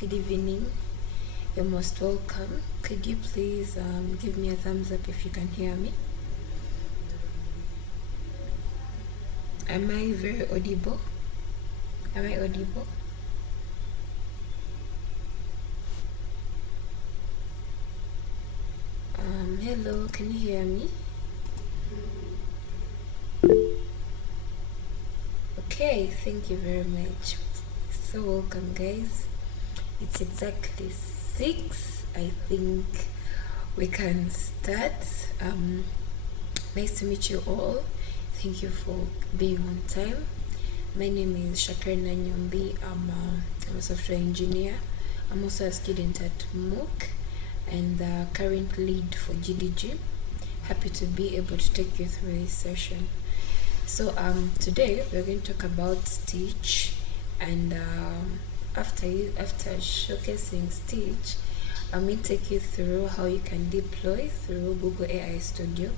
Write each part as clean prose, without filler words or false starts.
good evening. You're most welcome. Could you please give me a thumbs up if you can hear me? Am I very audible? Am I audible? Hello, can you hear me? Okay, thank you very much. So welcome, guys. It's exactly 6. I think we can start. Nice to meet you all. Thank you for being on time. My name is Shakiran Nannyombi. I'm a software engineer. I'm also a student at MOOC and the current lead for GDG. Happy to be able to take you through this session. So today we're going to talk about Stitch, and after showcasing Stitch, I'm going to take you through how you can deploy through Google AI Studio.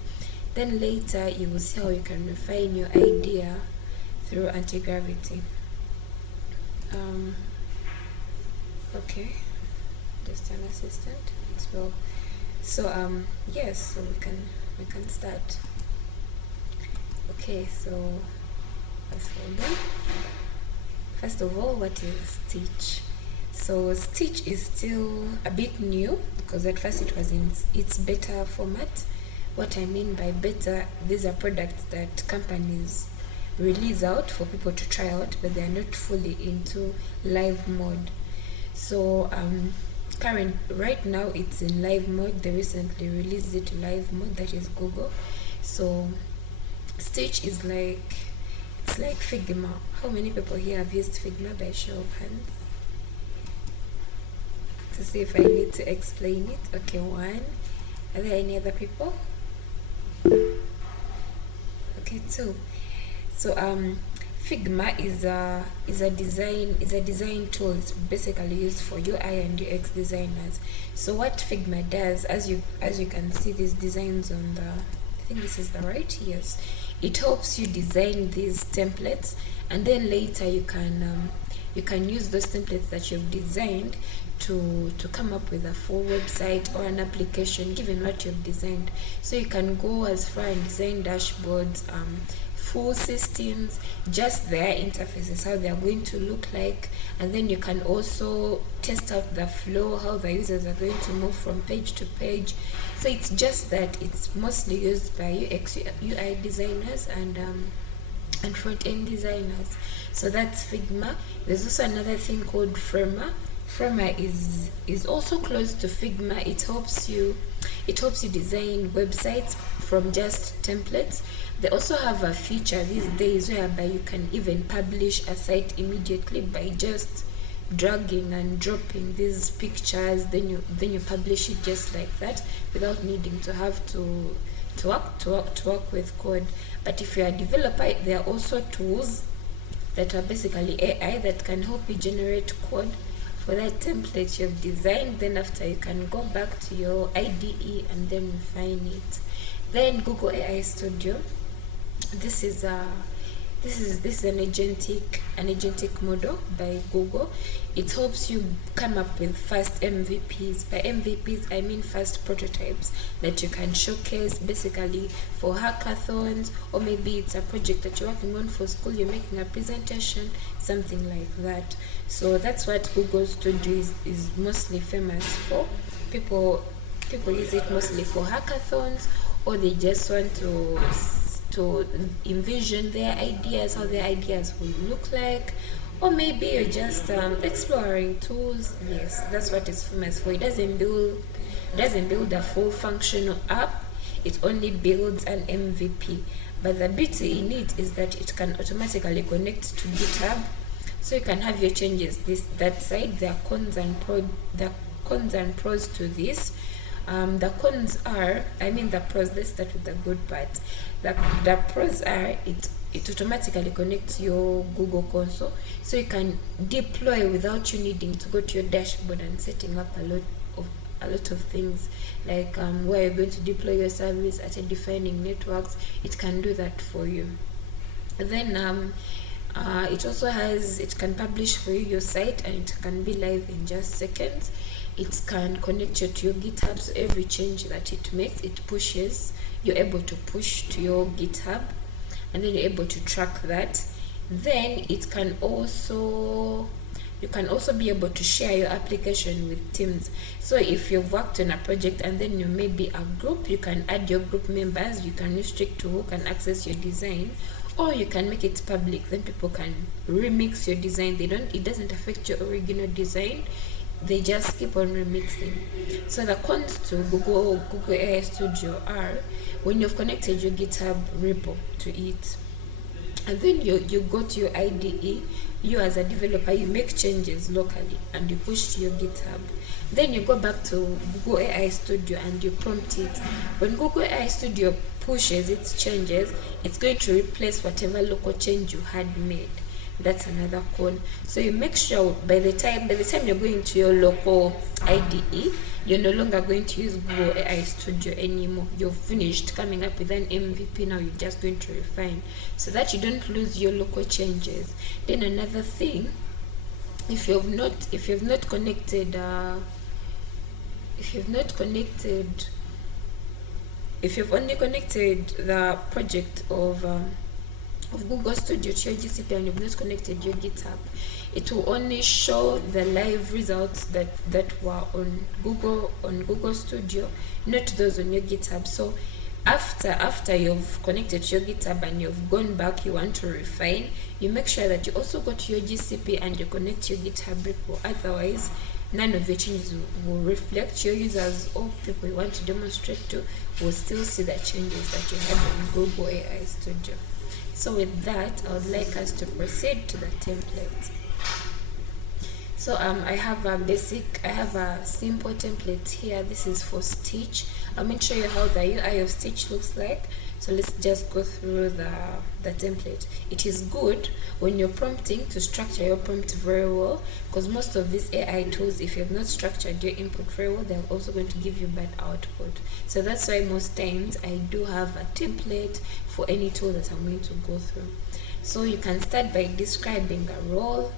Then later you will see how you can refine your idea through anti-gravity. Okay, just an assistant as well. So yes, so we can start. Okay, so let's hold on. First of all, what is Stitch? So Stitch is still a bit new because at first it was in its beta format. What I mean by beta, these are products that companies release out for people to try out, but they are not fully into live mode. So right now it's in live mode. They recently released it to live mode, that is Google. So Stitch is it's like Figma. How many people here have used Figma by show of hands? To see if I need to explain it. Okay, 1. Are there any other people? Okay, 2. So Figma is a design tool. It's basically used for UI and UX designers. So what Figma does, as you can see these designs on the, I think this is the right, yes, it helps you design these templates, and then later you can use those templates that you've designed to come up with a full website or an application given what you've designed. So you can go as far and design dashboards, full systems, just their interfaces, how they are going to look like, and then you can also test out the flow, how the users are going to move from page to page. So it's just that it's mostly used by UX UI designers and front-end designers. So that's Figma. There's also another thing called Framer. Framer is also close to Figma. It helps you design websites from just templates. They also have a feature these days whereby you can even publish a site immediately by just dragging and dropping these pictures. Then you publish it just like that without needing to have to work with code. But if you're a developer, there are also tools that are basically AI that can help you generate code for that template you've designed. Then after, you can go back to your IDE and then refine it. Then Google AI Studio, this is an agentic model by Google. It helps you come up with fast MVPs. By MVPs, I mean fast prototypes that you can showcase basically for hackathons, or maybe it's a project that you're working on for school, you're making a presentation, something like that. So that's what Google Studio is mostly famous for. People use it mostly for hackathons, or they just want to envision their ideas, how their ideas will look like, or maybe you're just exploring tools. Yes, that's what it's famous for. It doesn't build a full functional app. It only builds an MVP. But the beauty in it is that it can automatically connect to GitHub, so you can have your changes that side. There are cons and pros to this. The cons are, the pros, let's start with the good part. The pros are it automatically connects your Google console, so you can deploy without you needing to go to your dashboard and setting up a lot of things, like where you're going to deploy your service at a defining networks. It can do that for you. Then It can publish for you your site, and it can be live in just seconds. It can connect you to your GitHub, so every change that it makes, it pushes, you're able to push to your GitHub, and then you're able to track that. Then you can also be able to share your application with teams. So if you've worked on a project and then you may be a group, you can add your group members, you can restrict to who can access your design, or you can make it public, then people can remix your design. It doesn't affect your original design, they just keep on remixing. So the cons to Google AI Studio are, when you've connected your GitHub repo to it, and then you go to your IDE, you as a developer, you make changes locally and you push to your GitHub. Then you go back to Google AI Studio and you prompt it. When Google AI Studio pushes its changes, it's going to replace whatever local change you had made. That's another con. So you make sure by the time you're going to your local IDE, you're no longer going to use Google AI Studio anymore. You've finished coming up with an MVP. Now you're just going to refine, so that you don't lose your local changes. Then another thing, if you've not connected if you've only connected the project of Google Studio to your GCP and you've not connected your GitHub, it will only show the live results that were on Google Studio, not those on your GitHub. So after you've connected to your GitHub and you've gone back, you want to refine, you make sure that you also go to your GCP and you connect your GitHub repo. Otherwise, none of your changes will reflect. Your users or people you want to demonstrate to will still see the changes that you had on Google AI Studio. So with that, I would like us to proceed to the template. So I have a simple template here. This is for Stitch. I'm going to show you how the UI of Stitch looks like. So let's just go through the template. It is good when you're prompting to structure your prompt very well, because most of these AI tools, if you have not structured your input very well, they're also going to give you bad output. So that's why most times I do have a template for any tool that I'm going to go through. So you can start by describing a role.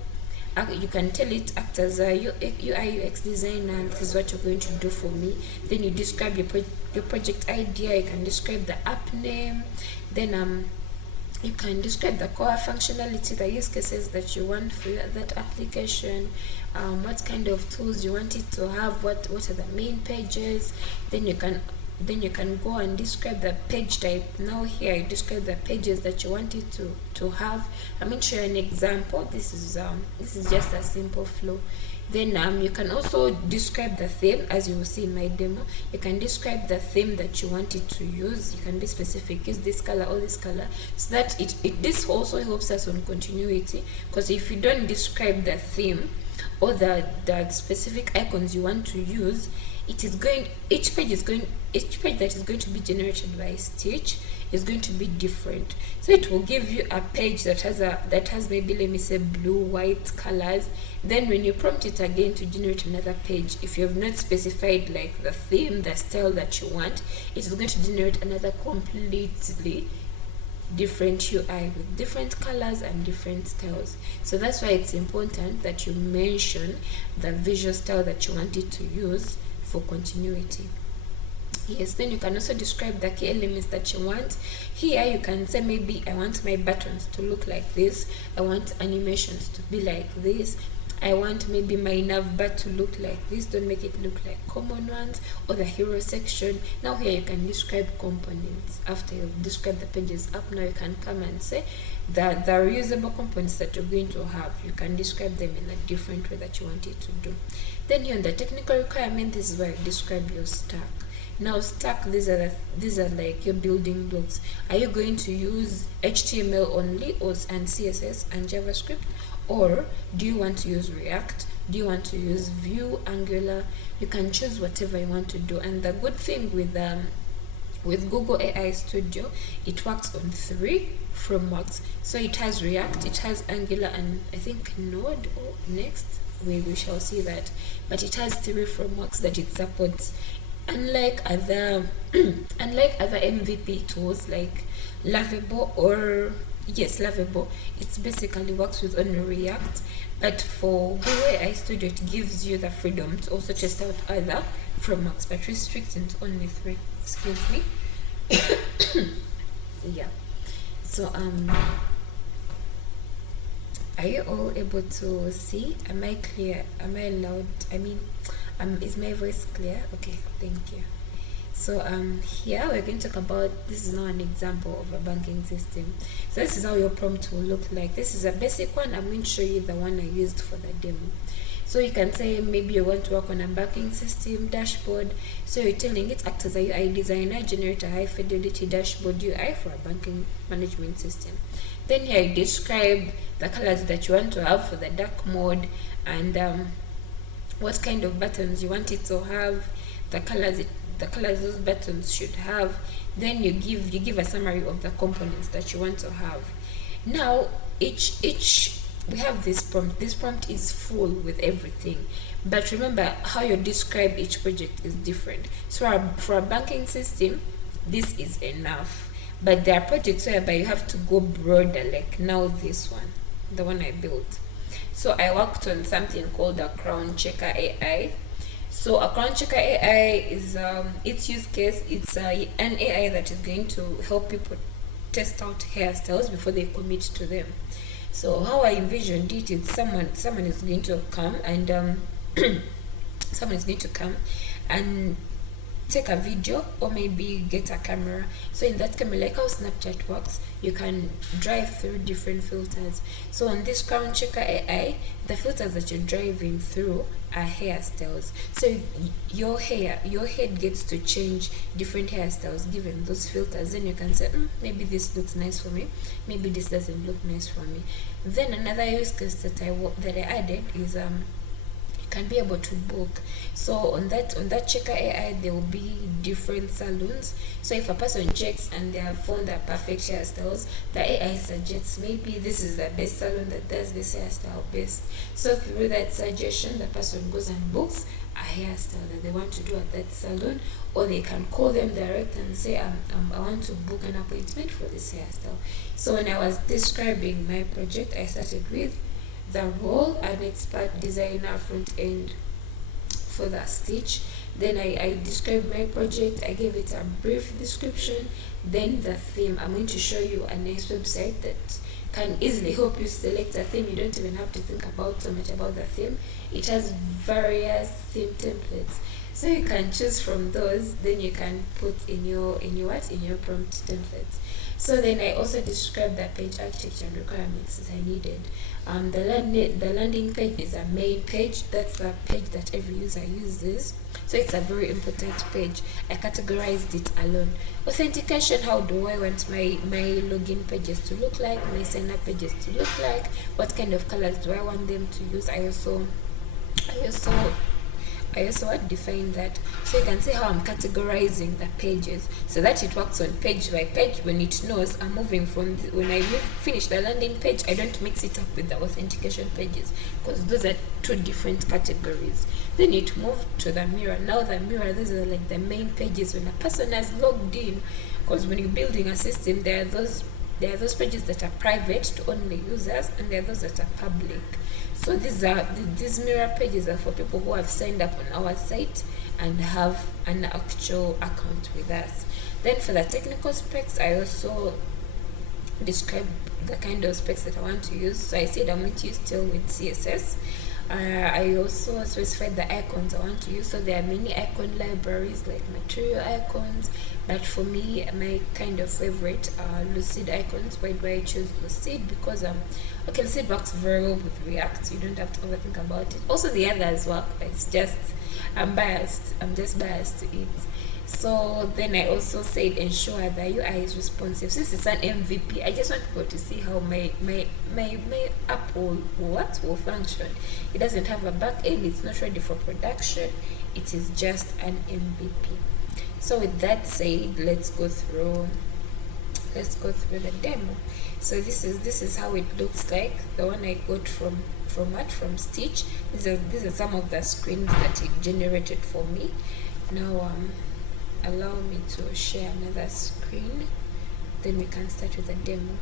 You can tell it, act as a UI UX designer, and this is what you're going to do for me. Then you describe your project idea. You can describe the app name. Then you can describe the core functionality, the use cases that you want for that application, what kind of tools you want it to have, what are the main pages. Then you can go and describe the page type. Now here I describe the pages that you want it to have. I'm going to show you an example. This is just a simple flow. Then you can also describe the theme, as you will see in my demo. You can describe the theme that you want it to use. You can be specific, use this color or this color, so that this also helps us on continuity, because if you don't describe the theme or the specific icons you want to use, each page that is going to be generated by Stitch is going to be different. So it will give you a page that has maybe, let me say, blue, white colors. Then when you prompt it again to generate another page, if you have not specified like the theme, the style that you want, it is going to generate another completely different UI with different colors and different styles. So that's why it's important that you mention the visual style that you want it to use for continuity. Yes, then you can also describe the key elements that you want. Here you can say, maybe I want my buttons to look like this, I want animations to be like this, I want maybe my nav bar to look like this, don't make it look like common ones, or the hero section. Now here you can describe components. After you've described the pages up, now you can come and say that the reusable components that you're going to have, you can describe them in a different way that you want it to do. Then here on the technical requirement, this is where you describe your stack. Now stack, these are like your building blocks. Are you going to use HTML only and CSS and JavaScript, or do you want to use React? Do you want to use Vue, Angular? You can choose whatever you want to do. And the good thing with Google AI Studio, it works on 3 frameworks. So it has React, it has Angular, and I think Node or Next. We shall see that. But it has 3 frameworks that it supports. Unlike other MVP tools like Lovable or Yes, lovable. It basically works with only React, but for Google AI Studio, it gives you the freedom to also test out other frameworks, but restricting to only three. Excuse me. Yeah. So are you all able to see? Am I clear? Am I loud? I mean, is my voice clear? Okay, thank you. So here we're going to talk about, this is now an example of a banking system. So this is how your prompt will look like. This is a basic one. I'm going to show you the one I used for the demo. So you can say maybe you want to work on a banking system dashboard. So you're telling it, act as a UI designer, generate a high fidelity dashboard UI for a banking management system. Then here you describe the colors that you want to have for the dark mode, and what kind of buttons you want it to have, the colors those buttons should have. Then you give a summary of the components that you want to have. Now each we have this prompt. This prompt is full with everything, but remember how you describe each project is different. So for a banking system, this is enough, but there are projects whereby you have to go broader, like now this one, the one I built. So I worked on something called a crown checker AI. So a crown checker AI is its use case. It's an AI that is going to help people test out hairstyles before they commit to them. So how I envisioned it is someone is going to come and someone is going to come and take a video, or maybe get a camera. So in that camera, like how Snapchat works, you can drive through different filters. So on this crown checker AI, the filters that you're driving through are hairstyles. So your head gets to change different hairstyles given those filters. Then you can say, maybe this looks nice for me, maybe this doesn't look nice for me. Then another use case that I added is can be able to book. So on that checker AI, there will be different salons. So if a person checks and they have found their perfect hairstyles, the AI suggests maybe this is the best salon that does this hairstyle best. So through that suggestion, the person goes and books a hairstyle that they want to do at that salon, or they can call them direct and say, I want to book an appointment for this hairstyle. So when I was describing my project, I started with the role, an expert designer front end for the stitch. Then I described my project, I gave it a brief description. Then the theme, I'm going to show you a nice website that can easily help you select a theme. You don't even have to think about so much about the theme. It has various theme templates, so you can choose from those. Then you can put in your prompt templates. So then I also described the page architecture and requirements that I needed. The landing page is a main page. That's the page that every user uses. So it's a very important page. I categorized it alone. Authentication, how do I want my login pages to look like, my sign up pages to look like, what kind of colors do I want them to use. I also define that. So you can see how I'm categorizing the pages so that it works on page by page. When it knows I'm moving from when I finish the landing page, I don't mix it up with the authentication pages, because those are two different categories. Then it moved to the mirror. Now the mirror, those are like the main pages when a person has logged in, because when you're building a system, there are those pages that are private to only users, and there are those that are public. So these mirror pages are for people who have signed up on our site and have an actual account with us. Then for the technical specs, I also describe the kind of specs that I want to use. So I said I'm going to use Tailwind CSS. I also specified the icons I want to use. So there are many icon libraries like material icons, but for me, my kind of favorite are Lucid icons. Why do I choose Lucid? Because Lucid works very well with React. You don't have to overthink about it. Also the others work, but it's just I'm just biased to it. So then I also said ensure the UI is responsive. Since it's an MVP, I just want people to see how my app will function. It doesn't have a back end, it's not ready for production, it is just an MVP. So with that said, let's go through the demo. So this is how it looks like, the one I got from Stitch. These are some of the screens that it generated for me. Now allow me to share another screen, then we can start with the demo.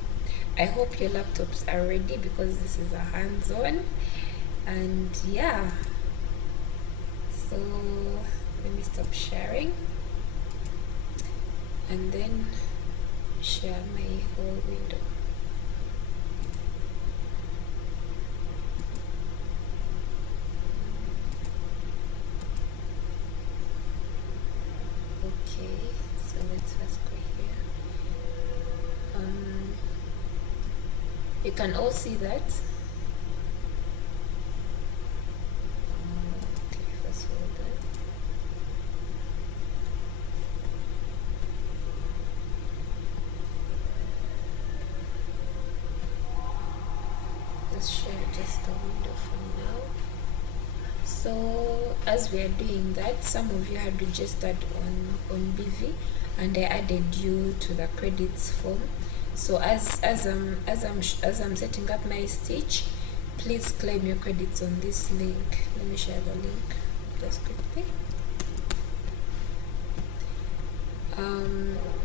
I hope your laptops are ready because this is a hands-on. And yeah, so let me stop sharing and then share my whole window. Okay, so let's first go here. You can all see that. Okay, first hold on. Let's share just the window for now. So as we are doing that, some of you had registered on BV, and I added you to the credits form. So as I'm setting up my stitch, please claim your credits on this link. Let me share the link just quickly.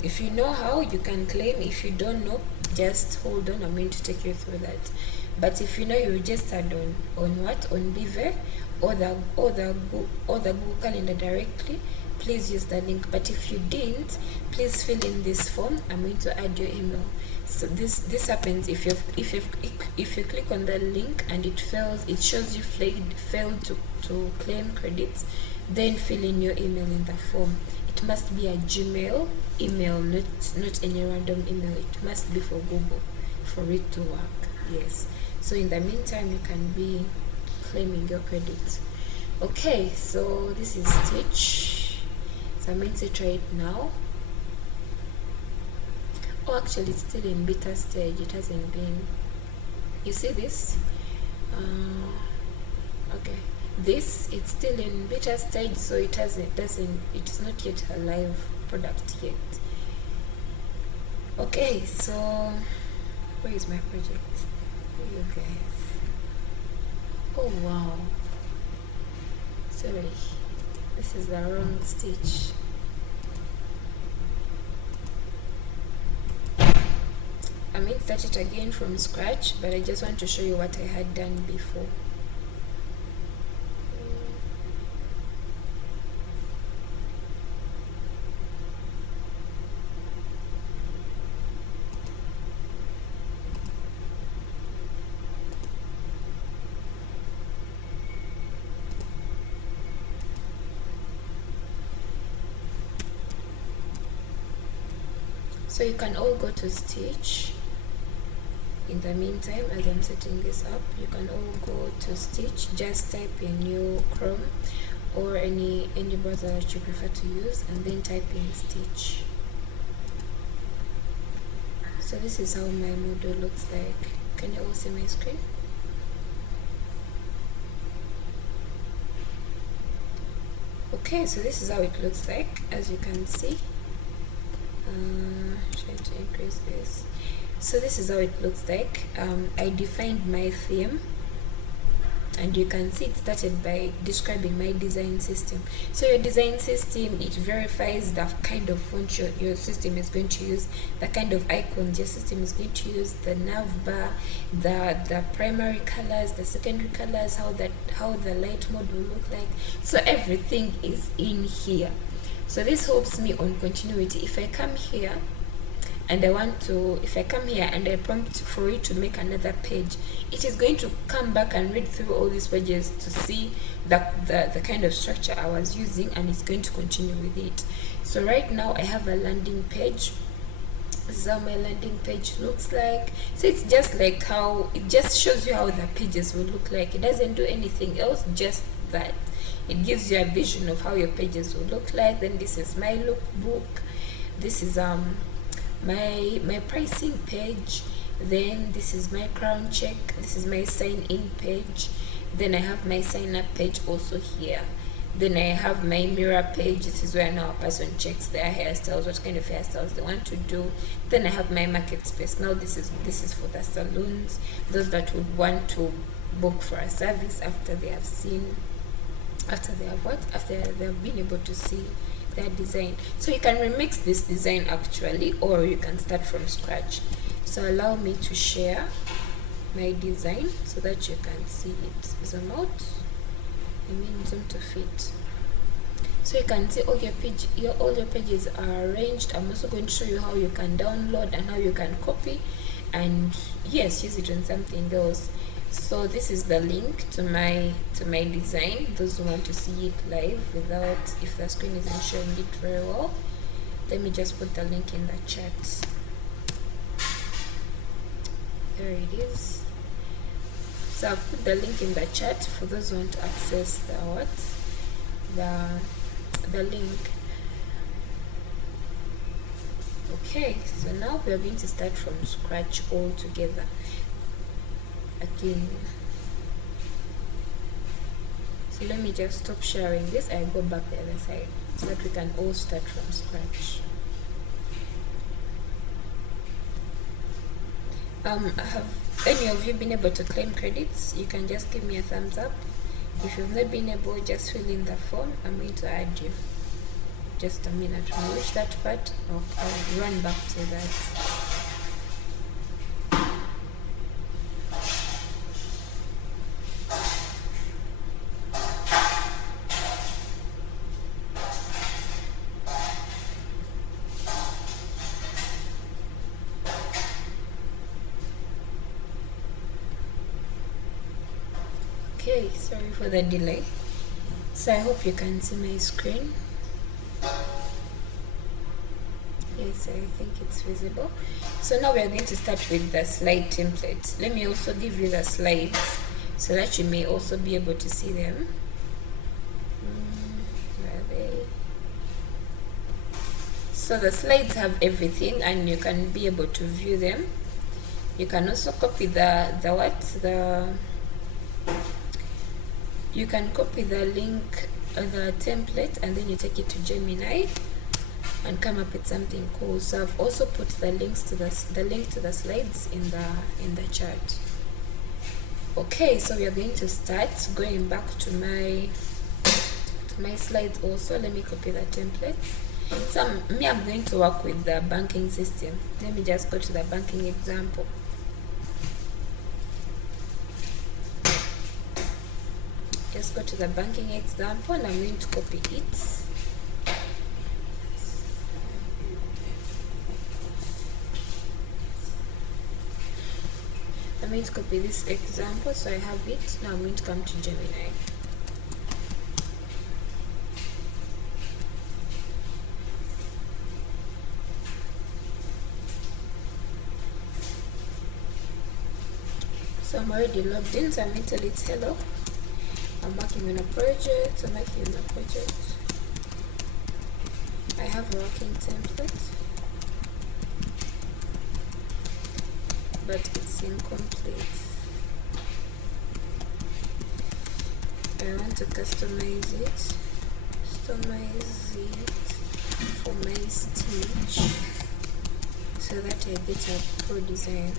If you know how, you can claim. If you don't know, just hold on, I'm going to take you through that. But if you know you registered on what, on Beaver or the Google Calendar directly, please use the link. But if you didn't, please fill in this form. I'm going to add your email. So this happens if you click on the link and it fails, it shows you failed to claim credits, then fill in your email in the form. It must be a Gmail email, not any random email. It must be for Google for it to work. Yes. So in the meantime, you can be claiming your credits. Okay, so this is stitch. So I'm going to try it now. Oh, actually, it's still in beta stage. It hasn't been. You see this? Okay. This, it's still in beta stage, so it is not yet a live product yet. Okay, so where is my project? Here you guys. Oh wow, sorry, this is the wrong stitch. I may start it again from scratch, but I just want to show you what I had done before. So you can all go to stitch. In the meantime, as I'm setting this up, you can all go to stitch. Just type in your Chrome or any browser that you prefer to use, and then type in stitch. So this is how my model looks like. Can you all see my screen? Okay, so this is how it looks like, as you can see. Trying to increase this. So this is how it looks like. I defined my theme, and you can see it started by describing my design system. So your design system, it verifies the kind of font your system is going to use, the kind of icons your system is going to use, the nav bar, the primary colors, the secondary colors, how the light mode will look like. So everything is in here. So this helps me on continuity. If I come here and I prompt for it to make another page, it is going to come back and read through all these pages to see the kind of structure I was using, and it's going to continue with it. So right now I have a landing page. This is how my landing page looks like. So it's just like how it just shows you how the pages will look like. It doesn't do anything else, just that. It gives you a vision of how your pages will look like. Then this is my lookbook. This is my pricing page. Then this is my crown check. This is my sign in page. Then I have my sign up page also here. Then I have my mirror page. This is where now a person checks their hairstyles, what kind of hairstyles they want to do. Then I have my market space. Now this is for the salons, those that would want to book for a service after they have been able to see that design. So you can remix this design actually, or you can start from scratch. So allow me to share my design so that you can see it. Zoom out, zoom to fit. So you can see all your pages are arranged. I'm also going to show you how you can download and how you can copy and yes, use it on something else. So this is the link to my design. Those who want to see it live without, if the screen isn't showing it very well, let me just put the link in the chat. There it is. So I've put the link in the chat for those who want to access the link. Okay, so now we are going to start from scratch all together again. So let me just stop sharing this. I go back the other side so that we can all start from scratch. Have any of you been able to claim credits? You can just give me a thumbs up. If you've not been able, just fill in the form. I'm going to add you. Just a minute. When I reach that part, I'll run back to that. Okay, sorry for the delay. So I hope you can see my screen. Yes, I think it's visible. So now we are going to start with the slide template. Let me also give you the slides so that you may also be able to see them. Where are they? So the slides have everything and you can be able to view them. You can also copy you can copy the link, the template, and then you take it to Gemini and come up with something cool. So I've also put the links to the link to the slides in the chat. Okay, so we are going to start going back to my slides. Also, let me copy the template. So I'm going to work with the banking system. Let me just go to the banking example. Just go to the banking example and I'm going to copy it. I'm going to copy this example, so I have it. Now I'm going to come to Gemini. So I'm already logged in, so I'm going to tell it hello. I'm working on a project. I have a working template, but it's incomplete. I want to customize it for my stitch so that I get a pro design.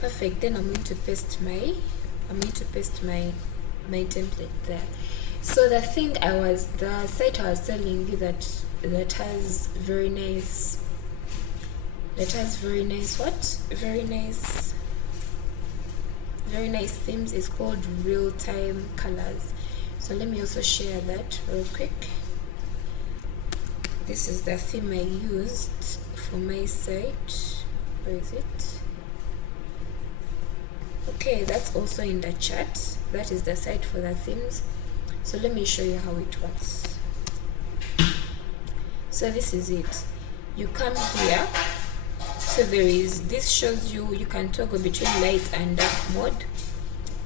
Perfect. Then I'm going to paste my template there. So the site I was telling you that has very nice themes is called real-time colors. So let me also share that real quick. This is the theme I used for my site. Where is it? Okay, that's also in the chat. That is the site for the themes. So let me show you how it works. So this is it. You come here. So this shows you can toggle between light and dark mode.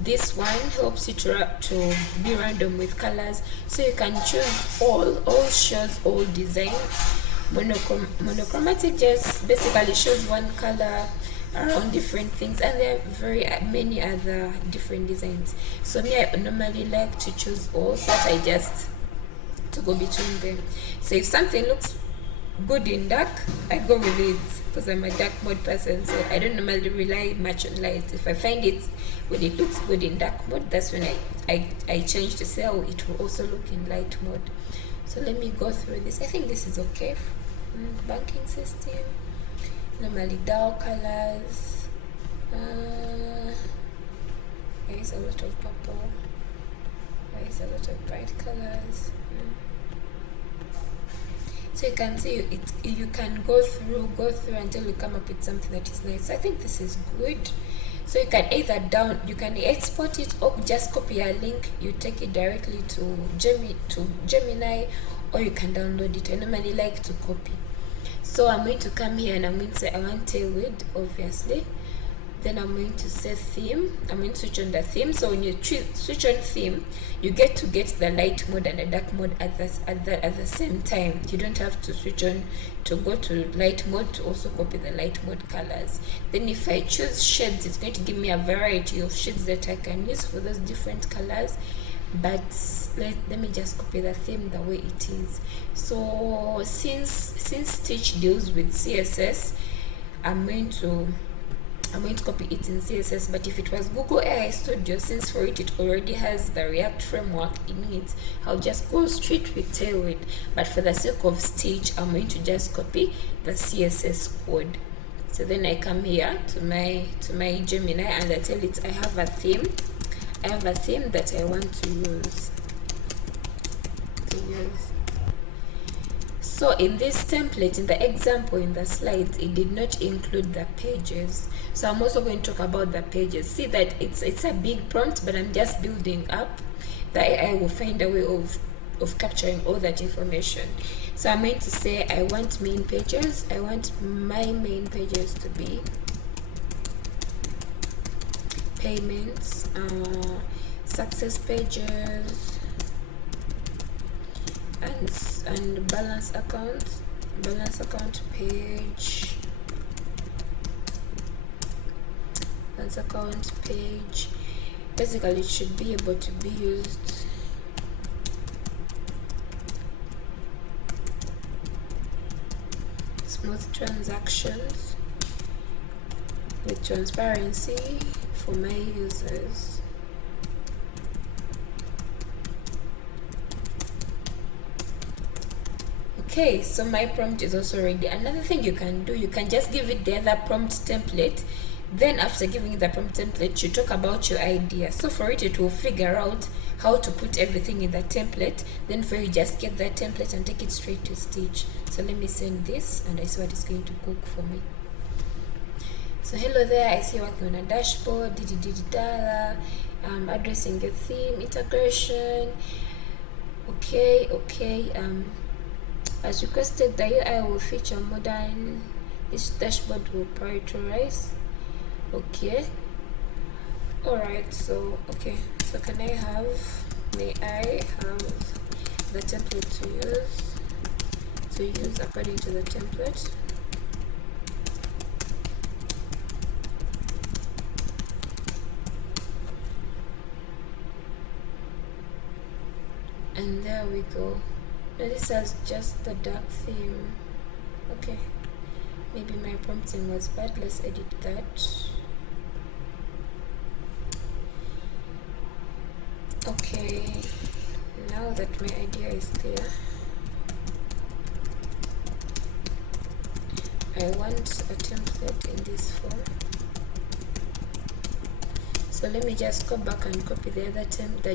This one helps you to be random with colors. So you can choose all shows all designs. Monochromatic just basically shows one color around different things, and there are very many other different designs. So me, I normally like to choose all, so that I just to go between them. So if something looks good in dark, I go with it because I'm a dark mode person, so I don't normally rely much on light. If I find it when it looks good in dark mode, that's when I change to say, oh, it will also look in light mode. So let me go through this. I think this is okay. Banking system, normally dull colors. There is a lot of purple. There is a lot of bright colors. So you can see you can go through until you come up with something that is nice. I think this is good. So you can either you can export it or just copy a link. You take it directly to Gemini, or you can download it. I normally like to copy. So I'm going to come here and I'm going to say I want tailwind, obviously. Then I'm going to say theme. I'm going to switch on the theme. So when you switch on theme, you get the light mode and the dark mode at the same time. You don't have to switch on to go to light mode to also copy the light mode colors. Then if I choose shades, it's going to give me a variety of shades that I can use for those different colors. But let me just copy the theme the way it is. So since Stitch deals with CSS, I'm going to copy it in CSS. But if it was Google AI Studio, since for it already has the React framework in it, I'll just go straight with Tailwind. But for the sake of Stitch, I'm going to just copy the CSS code. So then I come here to my Gemini and I tell it I have a theme. I have a theme that I want to use. So in this template, in the example, in the slides, it did not include the pages. So I'm also going to talk about the pages. See that it's a big prompt, but I'm just building up. The AI will find a way of capturing all that information. So I'm going to say I want main pages. I want my main pages to be payments, success pages, and balance account page, balance account page. Basically, it should be able to be used smooth transactions with transparency for my users. Okay, so my prompt is also ready. Another thing you can do, you can just give it the other prompt template. Then after giving it the prompt template, you talk about your idea. So for it will figure out how to put everything in the template. Then for you, just get that template and take it straight to Stitch. So let me send this and I see what it's going to cook for me. So hello there, I see you working on a dashboard, addressing your theme, integration. Okay. As requested, the UI will feature modern. This dashboard will prioritize. Okay. Alright, so okay. So may I have the template to use according to the template. And there we go. Now this has just the dark theme. Okay, maybe my prompting was bad. Let's edit that. Okay, now that my idea is clear, I want a template in this form. So let me just go back and copy the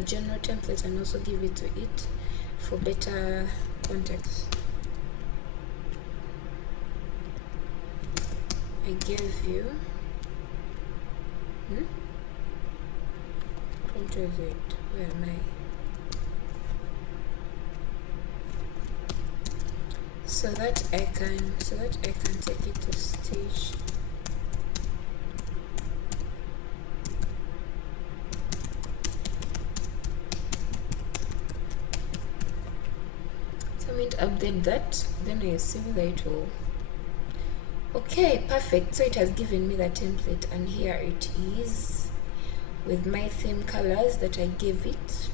general template and also give it to it for better context. I gave you Control Z. Where am I? So that I can take it to Stitch. Update that, then I assume that it will. Okay, perfect. So it has given me the template and here it is with my theme colors that I gave it.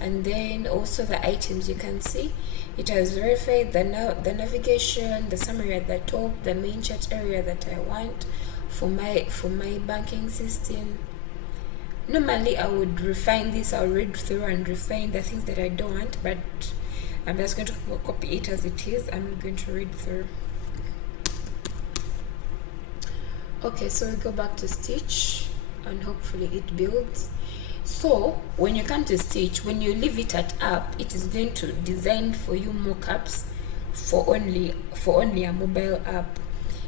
And then also the items, you can see It has verified the navigation, the summary at the top, the main chat area that I want for my banking system. Normally I would refine this, I'll read through and refine the things that I don't want, but I'm just going to copy it as it is. I'm going to read through. Okay, so we go back to Stitch and hopefully it builds. So when you come to Stitch, when you leave it at app, it is going to design for you mockups for only a mobile app.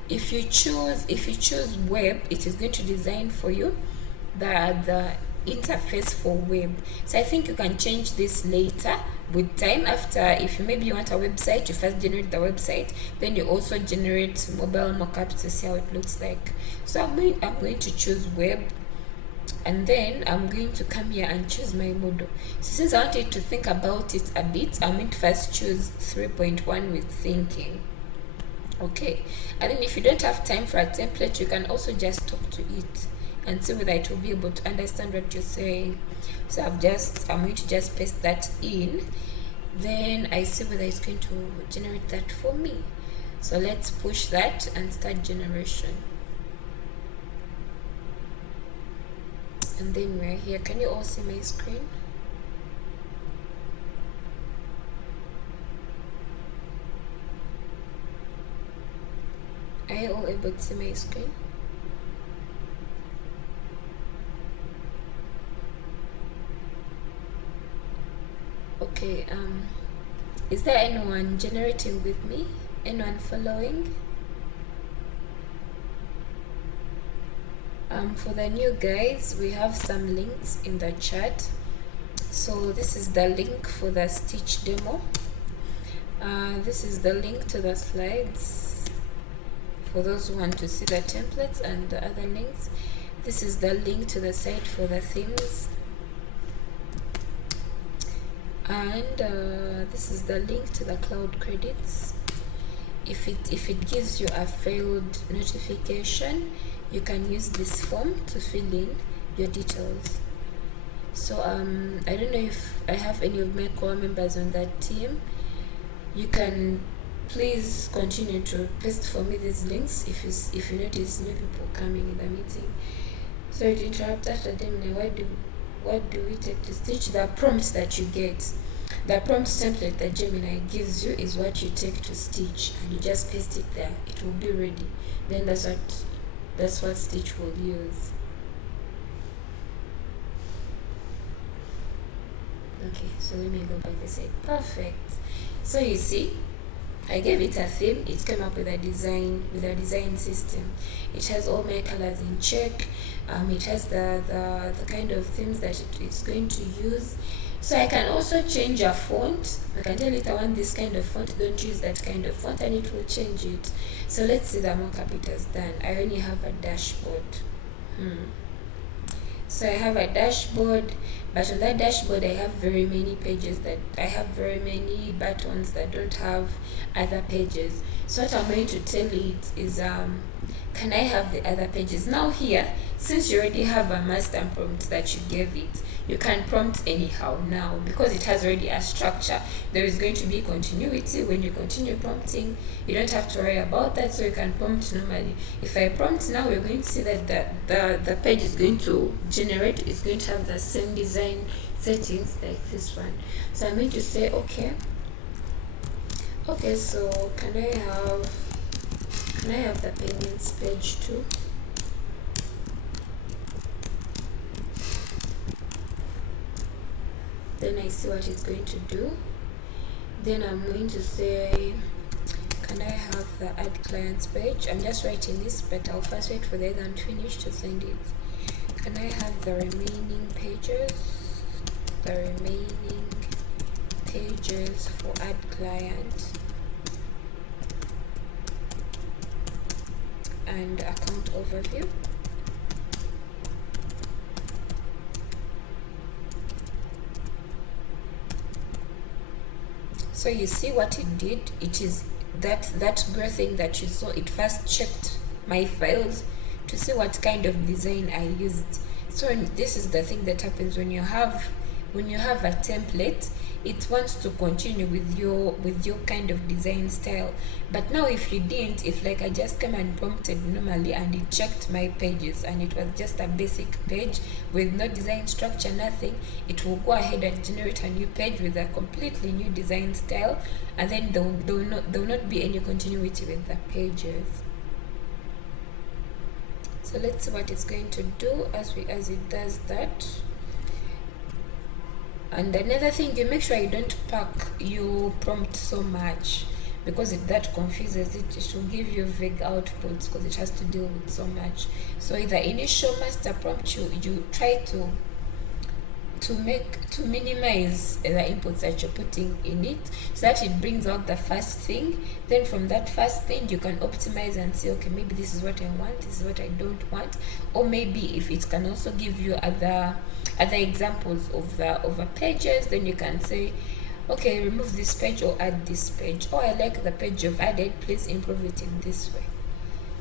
If you choose web, it is going to design for you the interface for web. So I think you can change this later with time. After, if maybe you want a website, you first generate the website, then you also generate mobile mockups to see how it looks like. So I'm going to choose web, and then I'm going to come here and choose my model. So since I wanted to think about it a bit, I'm going to first choose 3.1 with thinking. Okay, and then if you don't have time for a template, you can also just talk to it and see whether it will be able to understand what you're saying. So I'm going to just paste that in, then I see whether it's going to generate that for me. So let's push that and start generation. And then we're here. Can you all see my screen? Are you all able to see my screen? Okay, is there anyone generating with me? Anyone following? For the new guys, we have some links in the chat. So this is the link for the Stitch demo. This is the link to the slides for those who want to see the templates and the other links. This is the link to the site for the themes. And this is the link to the cloud credits. If it gives you a failed notification, you can use this form to fill in your details. So I don't know if I have any of my core members on that team. You can please continue to paste for me these links if you notice new people coming in the meeting. Sorry to interrupt after them. What do we take to Stitch? The prompt that you get, the prompt template that Gemini gives you is what you take to Stitch, and you just paste it there. It will be ready. Then that's what Stitch will use. Okay, so let me go back this way. Perfect. So you see, I gave it a theme. It came up with a design system. It has all my colors in check. It has the kind of themes that it's going to use. So I can also change a font. I can tell it I want this kind of font, don't use that kind of font, and it will change it. So let's see the mockup it has done. I only have a dashboard. So I have a dashboard, but on that dashboard I have very many pages very many buttons that don't have other pages. So what I'm going to tell it is can I have the other pages? Now here, since you already have a master prompt that you gave it, you can prompt anyhow now, because it has already a structure. There is going to be continuity when you continue prompting. You don't have to worry about that, so you can prompt normally. If I prompt now, we're going to see that the page is going to generate, it's going to have the same design settings like this one. So I'm going to say okay, so can I have the payments page too? Then I see what it's going to do. Then I'm going to say, can I have the add clients page? I'm just writing this, but I'll first wait for the other finish to send it. Can I have the remaining pages? The remaining pages for add client and account overview. So you see what it did? It is that gray thing that you saw. It first checked my files to see what kind of design I used. So this is the thing that happens when you have a template. it wants to continue with your kind of design style. But now if you didn't, if like I just came and prompted normally and it checked my pages and it was just a basic page with no design structure, nothing, it will go ahead and generate a new page with a completely new design style, and then there will not be any continuity with the pages. So let's see what it's going to do as it does that. And another thing, you make sure you don't pack your prompt so much, because that confuses it. It will give you vague outputs because it has to deal with so much. So in the initial master prompt, you try to minimize the inputs that you're putting in it, so that it brings out the first thing. Then from that first thing you can optimize and say, okay, maybe this is what I want, this is what I don't want. Or maybe if it can also give you other examples of the pages, then you can say, okay, remove this page or add this page, or I like the page you've added, please improve it in this way.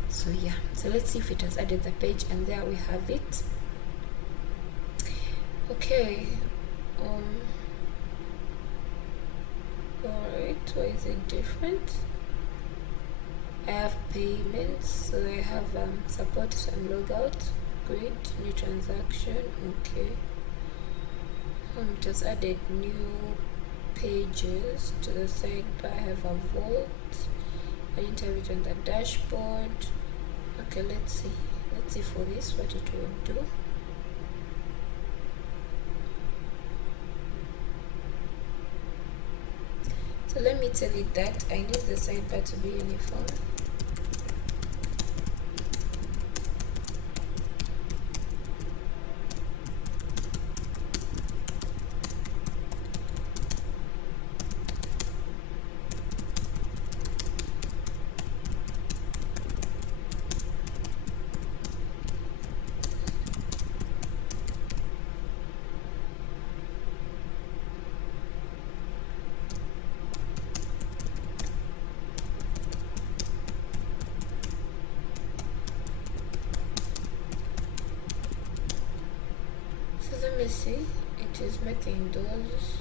So yeah, so let's see if it has added the page, and there we have it. Okay, alright, why is it different? I have payments, so I have support and logout, great, new transaction, okay. It has added new pages to the sidebar. I have a vault, I didn't have it on the dashboard. Okay, let's see for this what it will do. So let me tell it that I need the sidebar to be uniform. Let me see, it is making those.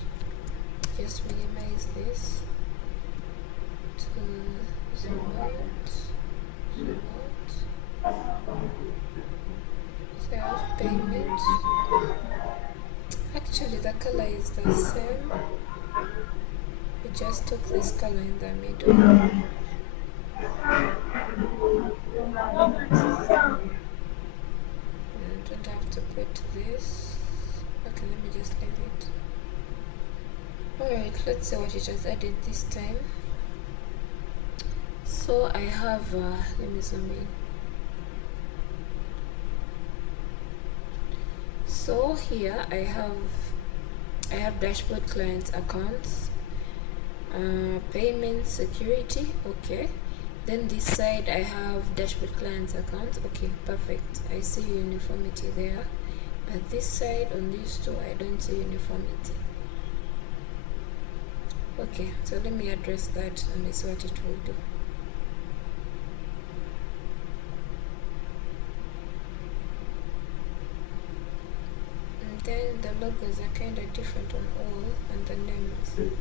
Just minimize this to zoom out. So I have payments. Actually the color is the same, we just took this color in the middle. I don't have to put this. Okay, let me just leave it. Alright, let's see what it has added this time. So I have, let me zoom in. So here I have dashboard client accounts, payment security, okay. Then this side I have dashboard clients accounts, okay, perfect. I see uniformity there. But this side on these two I don't see uniformity. Okay, so let me address that and see what it will do. And then the logos are kind of different on all, and the names.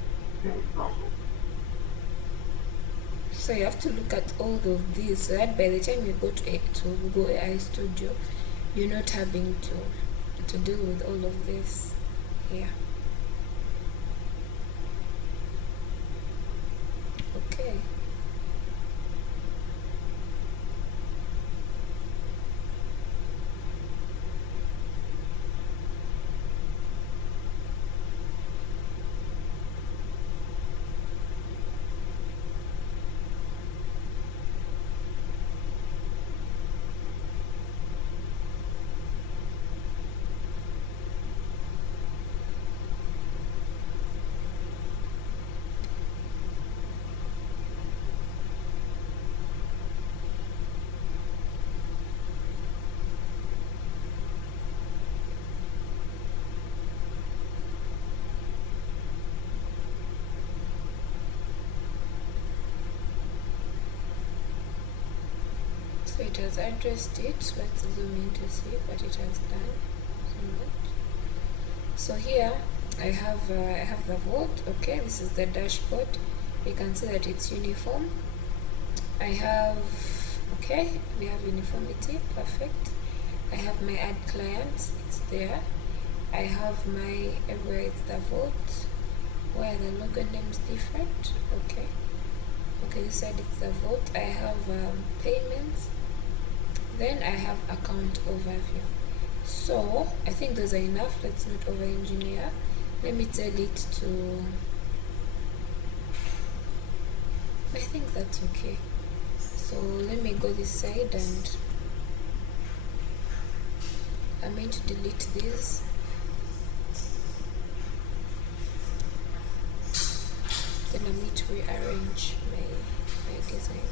So you have to look at all of these so that by the time you go to Google AI Studio, you're not having to deal with all of this. Yeah. Okay. So it has addressed it. Let's zoom in to see what it has done. So here I have the vault. Okay, this is the dashboard. You can see that it's uniform. I have, okay, we have uniformity, perfect. I have my add clients, it's there. I have my, where it's the vault, where the logo names different. Okay, this side it's the vault. I have payments, then I have account overview. So I think those are enough. Let's not over engineer. Let me tell it to, I think that's okay. So let me go this side, and I'm going to delete this. Then I'm going to rearrange my design.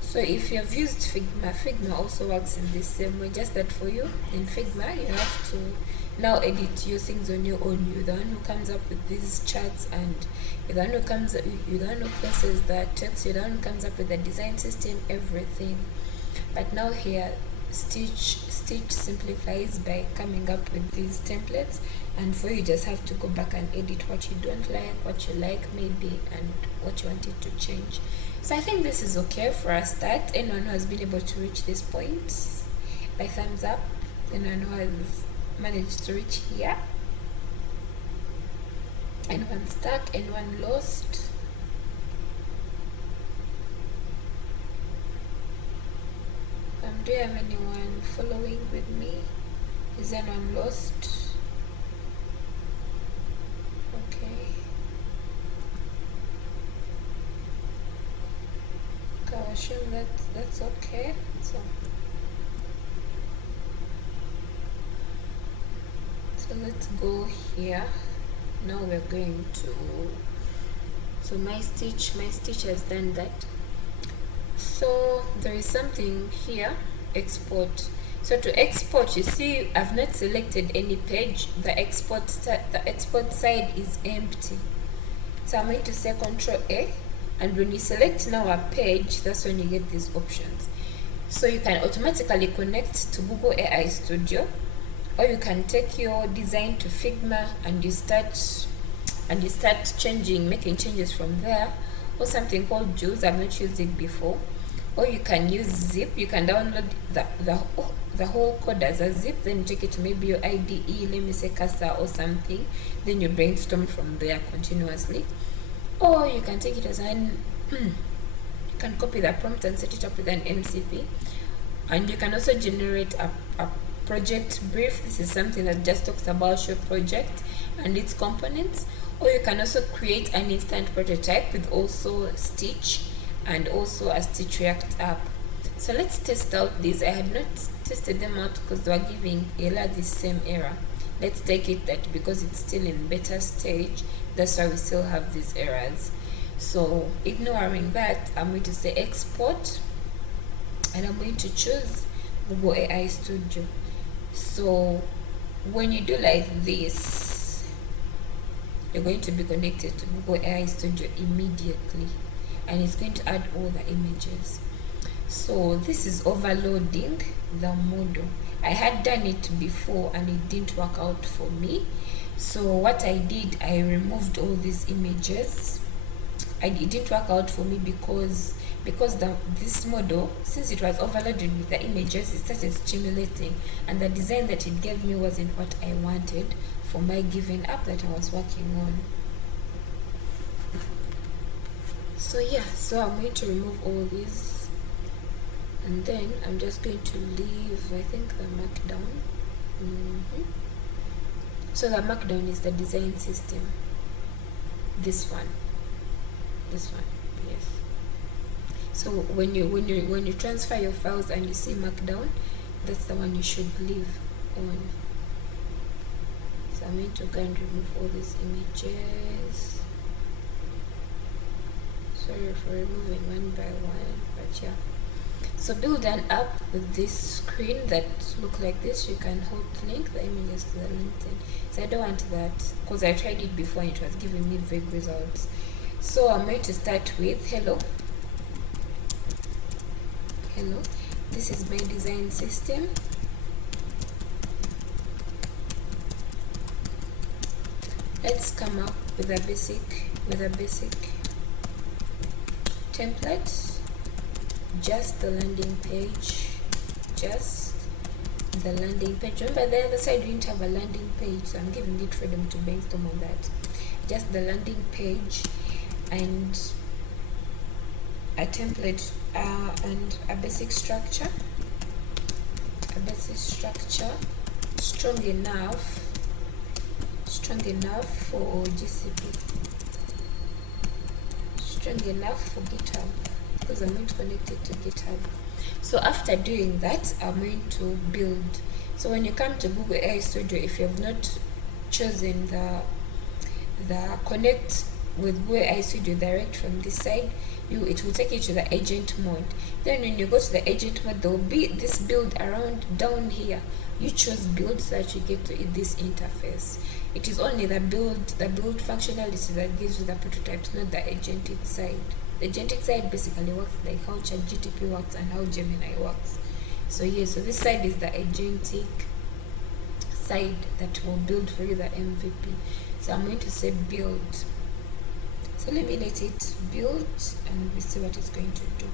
So if you have used Figma also works in the same way, just that for you in Figma you have to now edit your things on your own. You're the one who comes up with these charts, and you're the one who places the text, you're the one who comes up with the design system, everything. But now here Stitch simplifies by coming up with these templates, and for you just have to go back and edit what you don't like, what you like maybe, and what you wanted to change. So I think this is okay for a start. Anyone who has been able to reach this point, by thumbs up. Anyone who has managed to reach here? Anyone stuck? Anyone lost? Do you have anyone following with me? Is anyone lost? Okay. I assume that's okay. So let's go here. Now we're going to, so my stitch has done that. So there is something here, export. So to export, you see I've not selected any page. The export side is empty. So I'm going to say Control A, and when you select now a page, that's when you get these options. So you can automatically connect to Google AI Studio, or you can take your design to Figma and you start making changes from there, or something called Juice. I've not used it before. Or you can use zip. You can download the whole code as a zip, then you take it to maybe your IDE, let me say Casa or something, then you brainstorm from there continuously. Or you can take it as an you can copy the prompt and set it up with an MCP. And you can also generate a project brief. This is something that just talks about your project and its components. Or you can also create an instant prototype with also Stitch and also a Stitch React app. So let's test out these. I had not tested them out because they were giving this same error. Let's take it that because it's still in beta stage, that's why we still have these errors. So ignoring that, I'm going to say export, and I'm going to choose Google AI Studio. So when you do like this, you're going to be connected to Google AI Studio immediately, and it's going to add all the images. So this is overloading the model. I had done it before and it didn't work out for me. So what I did, I removed all these images. It didn't work out for me because this model, since it was overloaded with the images, it started stimulating, and the design that it gave me wasn't what I wanted for my given app that I was working on. So yeah, so I'm going to remove all these, and then I'm just going to leave, I think, the markdown. So the markdown is the design system. This one, yes. So when you transfer your files and you see markdown, that's the one you should leave on. So I'm going to go and remove all these images. Sorry for removing one by one, but yeah. So build an app with this screen that look like this. You can link the images to the LinkedIn. So I don't want that because I tried it before and it was giving me vague results. So I'm going to start with hello. This is my design system. let's come up with a basic template. Just the landing page, just the landing page. Remember the other side we didn't have a landing page, so I'm giving it freedom to brainstorm on that. Just the landing page and a template and a basic structure strong enough for GCP, strong enough for GitHub, because I'm going to connect it to GitHub. So after doing that, I'm going to build. So when you come to Google AI Studio, if you have not chosen the connect with Google AI Studio direct from this side, it will take you to the agent mode. Then when you go to the agent mode, there will be this build around down here. You choose build so that you get to this interface. It is only the build functionality that gives you the prototypes, not the agentic side. The agentic side basically works like how ChatGPT works and how Gemini works. So yeah, so this side is the agentic side that will build for you the MVP. So I'm going to say build. So let me let it build and we see what it's going to do.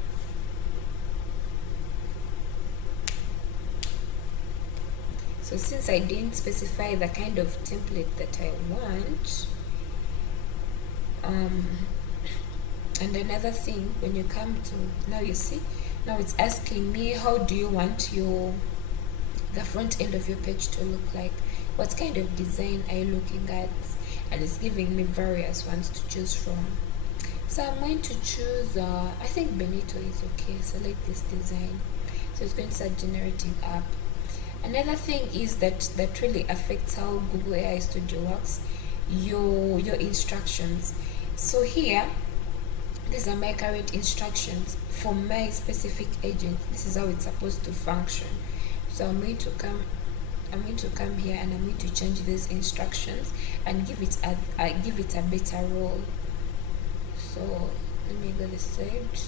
So since I didn't specify the kind of template that I want, and another thing, when you come to, now you see, now it's asking me, how do you want the front end of your page to look like? What kind of design are you looking at? And it's giving me various ones to choose from. So I'm going to choose, I think Benito is okay. Select this design. So it's going to start generating up. Another thing is that really affects how Google AI Studio works, your instructions. So here, these are my current instructions for my specific agent. This is how it's supposed to function. So I'm going to come here and I'm going to change these instructions and give it a better role. So let me go this side.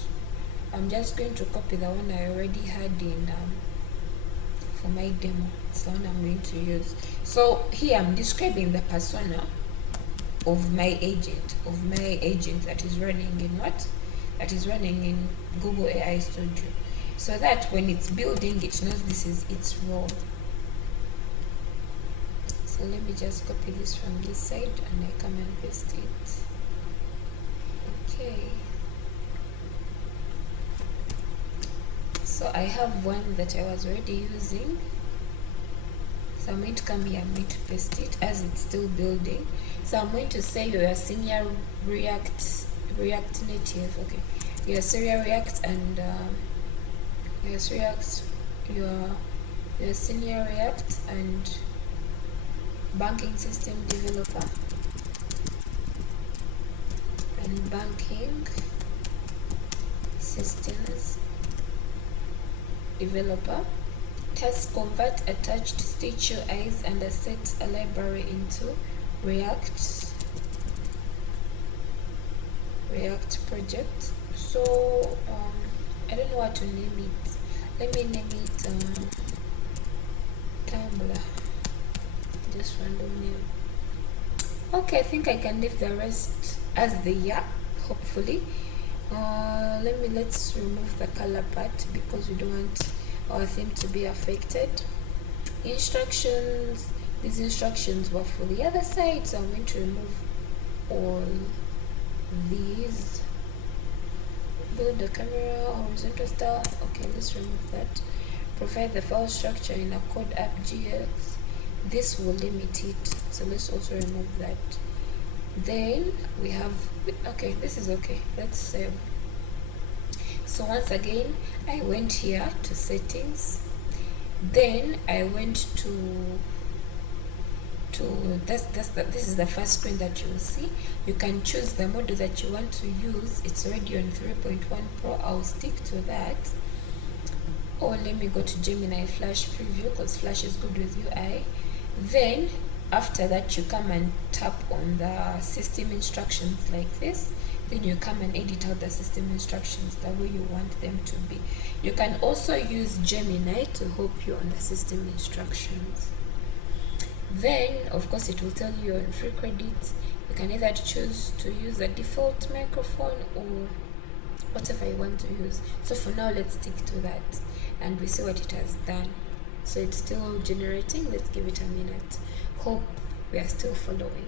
I'm just going to copy the one I already had in for my demo. It's the one I'm going to use. So here I'm describing the persona of my agent that is running in what? That is running in Google AI Studio. So that when it's building, it knows this is its role. So let me just copy this from this side and I come and paste it. Okay. So I have one that I was already using. So I'm going to come here, I'm going to paste it as it's still building. So I'm going to say you're a senior React native. Okay. You're a senior React and you're a senior React and banking system developer and banking systems developer. Test, convert, attached, stitch your eyes and set a library into React project. So I don't know what to name it. Let me name it Tumblr. Just random name. Okay, I think I can leave the rest as they are, hopefully. Let's remove the color part because we don't want our theme to be affected. Instructions, these instructions were for the other side, so I'm going to remove all these. Build the camera horizontal style. Okay, let's remove that. Provide the file structure in a code app.js. This will limit it, so let's also remove that. Then we have, okay, this is okay. Let's save. So once again, I went here to settings. Then I went to this is the first screen that you will see. You can choose the model that you want to use. It's already on 3.1 Pro. I'll stick to that. Or let me go to Gemini Flash preview because Flash is good with UI. Then after that you come and tap on the system instructions like this. Then you come and edit out the system instructions the way you want them to be. You can also use Gemini to help you on the system instructions. Then of course it will tell you on free credits you can either choose to use a default microphone or whatever you want to use. So for now, let's stick to that and we see what it has done. So it's still generating. Let's give it a minute. Hope we are still following.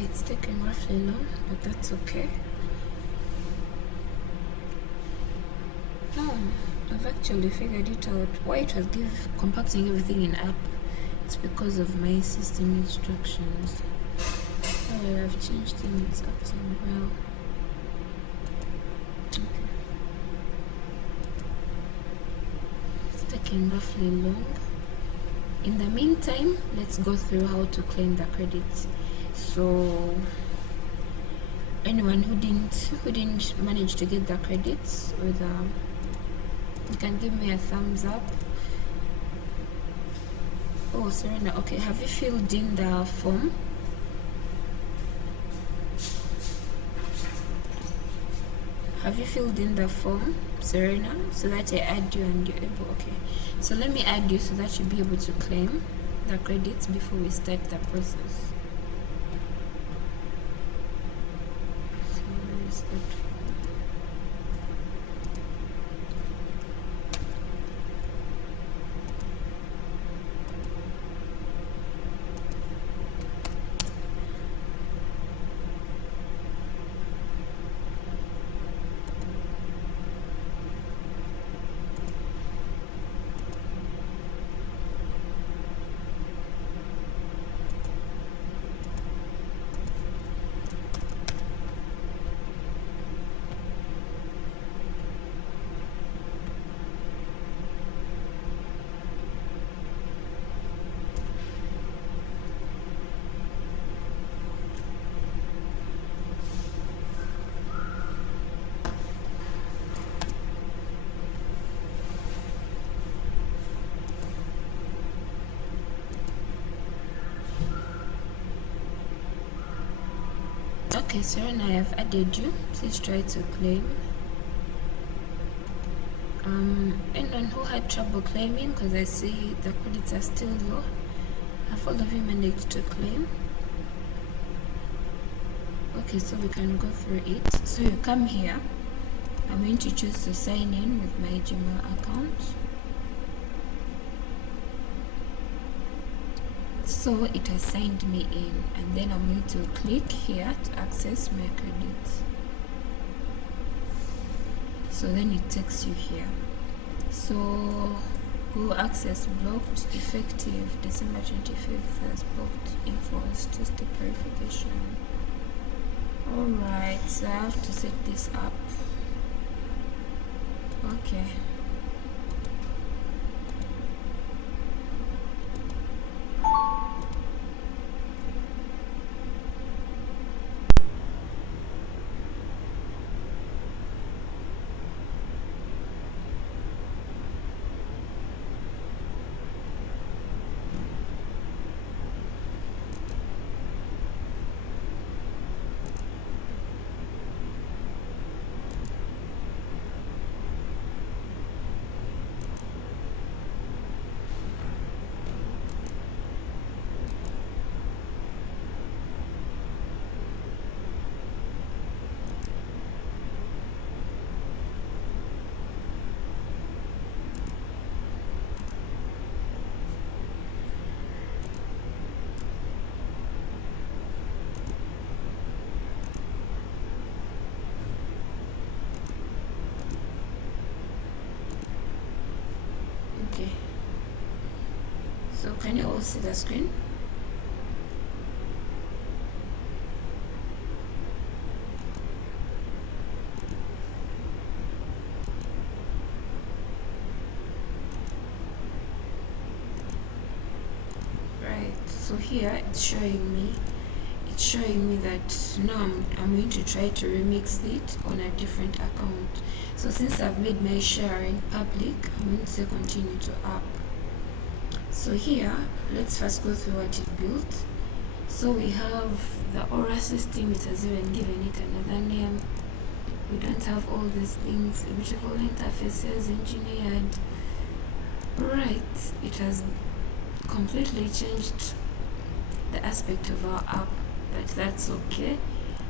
It's taking roughly long, but that's okay. No, I've actually figured it out. Why it was compacting everything in app. It's because of my system instructions. Oh, I've changed them. It's acting well. Okay. It's taking roughly long. In the meantime, let's go through how to claim the credits. So anyone who didn't manage to get the credits, or you can give me a thumbs up. Oh, Serena, okay, have you filled in the form? Have you filled in the form, Serena, so that I add you and you're able? Okay, so let me add you so that you'll be able to claim the credits before we start the process. Okay, Serena, I have added you. Please try to claim. Anyone who had trouble claiming, because I see the credits are still low, have all of you managed to claim? Okay, so we can go through it. So you come here. I'm going to choose to sign in with my Gmail account. So it has signed me in, and then I'm going to click here to access my credits. So then it takes you here. So go access blocked effective December 25th as blocked info as just a verification. Alright, so I have to set this up. Okay. So can you all see the screen? Right, so here it's showing me that now I'm going to try to remix it on a different account. So since I've made my sharing public, I'm going to say continue to app. So here, let's first go through what it built. So we have the Aura system. It has even given it another name. We don't have all these things, beautiful interfaces engineered. Right, it has completely changed the aspect of our app, but that's okay.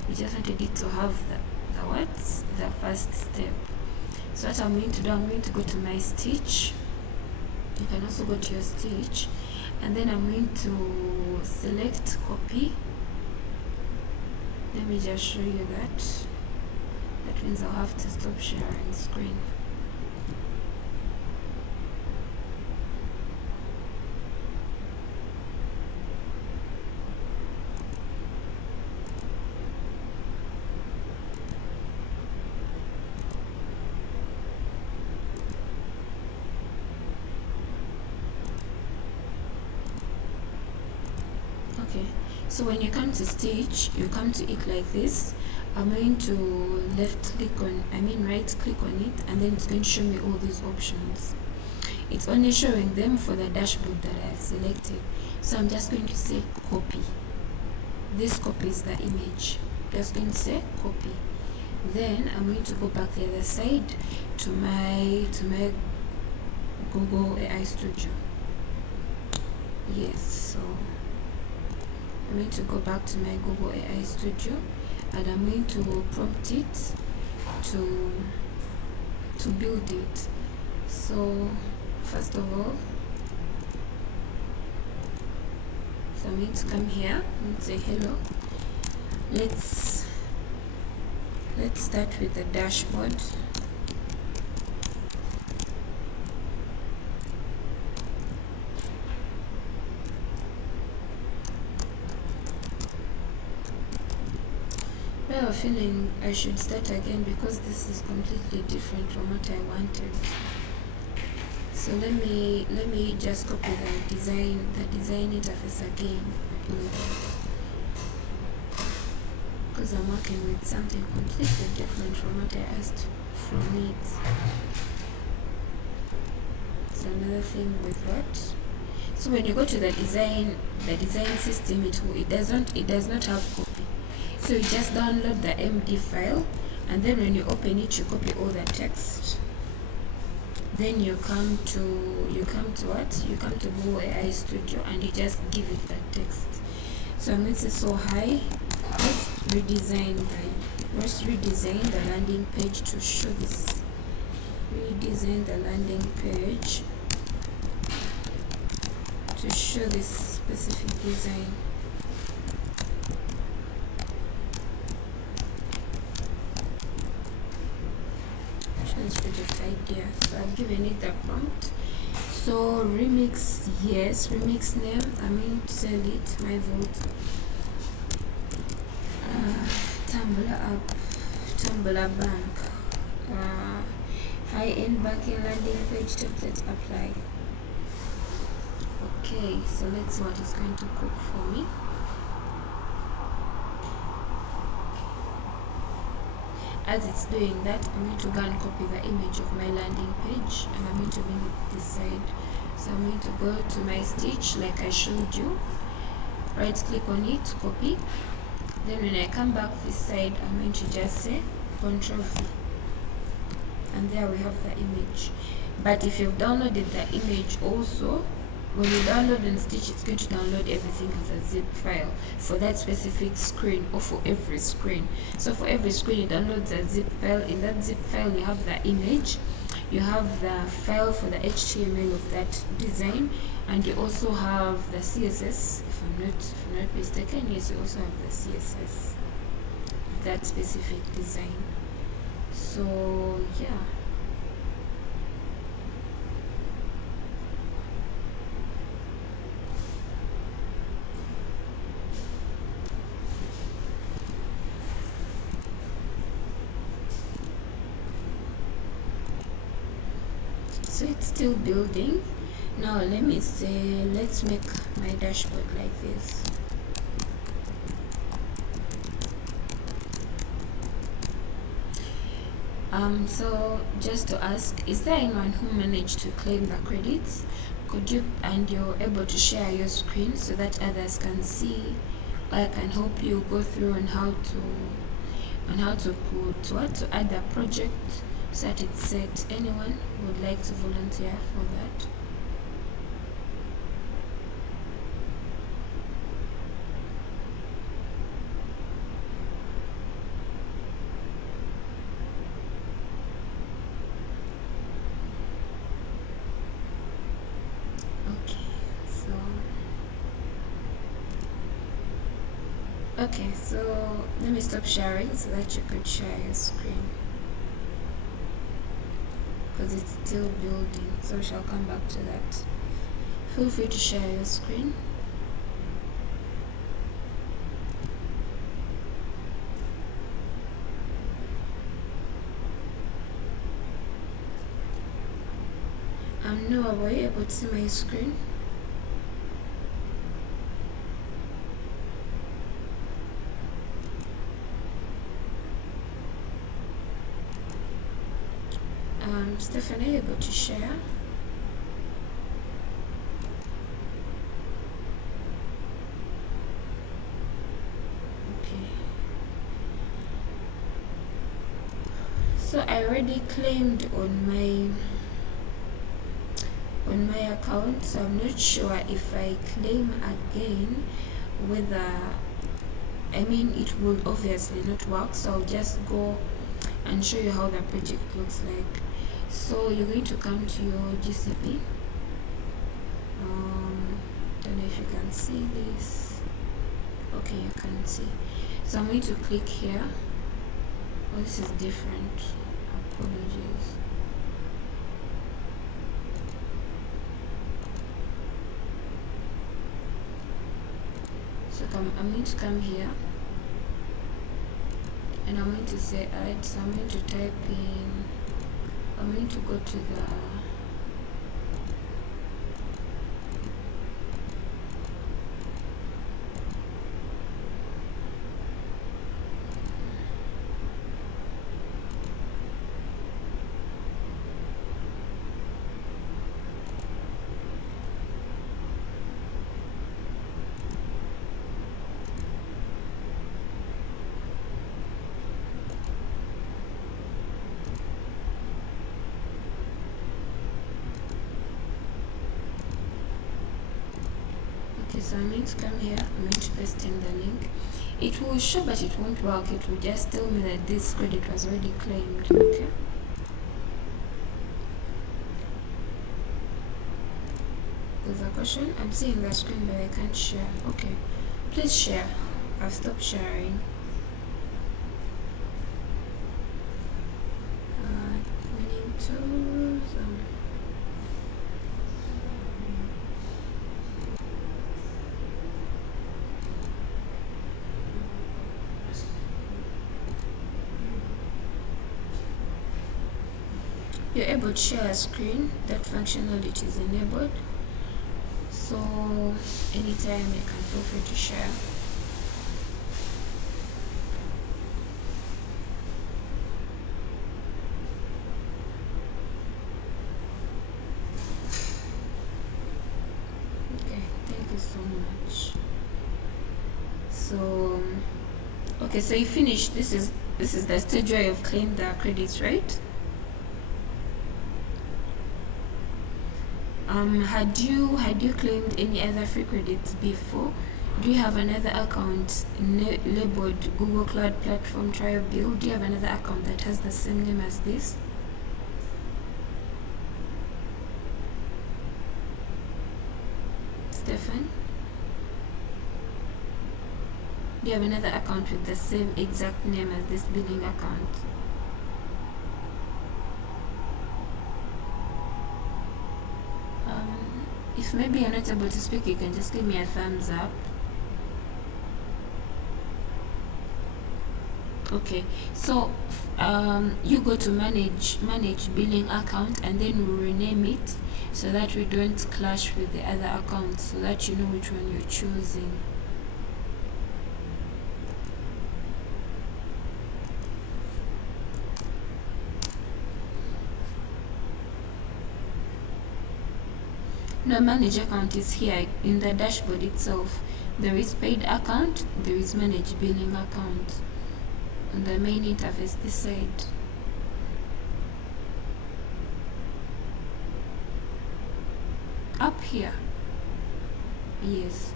We just wanted it to have the first step. So what I'm going to do, I'm going to go to my Stitch. You can also go to your Stitch, and then I'm going to select copy. Let me just show you that. That means I'll have to stop sharing screen. Okay, so when you come to Stitch, you come to it like this. I'm going to right click on it, and then it's going to show me all these options. It's only showing them for the dashboard that I have selected. So I'm just going to say copy. This copies the image. Just going to say copy. Then I'm going to go back the other side to my Google AI Studio. Yes, so I'm going to go back to my Google AI Studio, and I'm going to prompt it to build it. So first of all, so I'm going to come here and say hello. Let's start with the dashboard. I have a feeling I should start again because this is completely different from what I wanted. So let me just copy the design interface again, because I'm working with something completely different from what I asked from it. It's another thing with what. So when you go to the design system, it does not have copy. So you just download the MD file, and then when you open it, you copy all the text. Then you come to what? You come to Google AI Studio, and you just give it the text. So I'm going to say, so hi, let's redesign the landing page to show this. Redesign the landing page to show this specific design. Project idea. So I've given it the prompt. So remix, yes, remix name, I'm going to sell it my vote. Tumblr app, Tumblr bank, high-end banking landing page template apply. Okay, so let's see what it's going to cook for me. As it's doing that, I'm going to go and copy the image of my landing page, and I'm going to bring it this side. So I'm going to go to my Stitch like I showed you, right click on it, copy. Then when I come back this side, I'm going to just say Ctrl V, and there we have the image. But if you've downloaded the image also, when you download and Stitch, it's going to download everything as a zip file for that specific screen, or for every screen. So for every screen, it downloads a zip file. In that zip file, you have the image, you have the file for the HTML of that design, and you also have the CSS. If I'm not mistaken, yes, you also have the CSS of that specific design. So yeah. still building. Now let me say, let's make my dashboard like this. So just to ask, is there anyone who managed to claim the credits? Could you, and you're able to share your screen so that others can see, or I can help you go through on how to add a project so that it's set. Anyone who would like to volunteer for that? Okay, so let me stop sharing so that you could share your screen, because it's still building, so we shall come back to that. Feel free to share your screen. Noah, were you able to see my screen? Stephanie, are you able to share? Okay. So I already claimed on my account, so I'm not sure if I claim again whether, I mean, it will obviously not work, so I'll just go and show you how the project looks like. So you're going to come to your GCP. Don't know if you can see this. Okay, you can see. So I'm going to click here. Oh, this is different. Apologies. So I'm going to come here, and I'm going to say add. So I'm going to type in, I'm going to go to the so I'm going to come here, I'm going to paste in the link. It will show, but it won't work. It will just tell me that this credit was already claimed. Okay. There's a question. I'm seeing the screen, but I can't share. Okay. Please share. I've stopped sharing. Winning tools. You're able to share a screen. That functionality is enabled, so anytime you can feel free to share. Okay, thank you so much. So okay, so you finished. This is the stage where you've claimed the credits, right? Had you claimed any other free credits before? Do you have another account labeled Google Cloud Platform Trial Build? Do you have another account that has the same name as this? Stefan? Do you have another account with the same exact name as this billing account? If maybe you're not able to speak, you can just give me a thumbs up. Okay, so you go to manage billing account, and then we rename it so that we don't clash with the other accounts, so that you know which one you're choosing. No, manage account is here in the dashboard itself. There is paid account, there is manage billing account on the main interface this side. Up here, yes.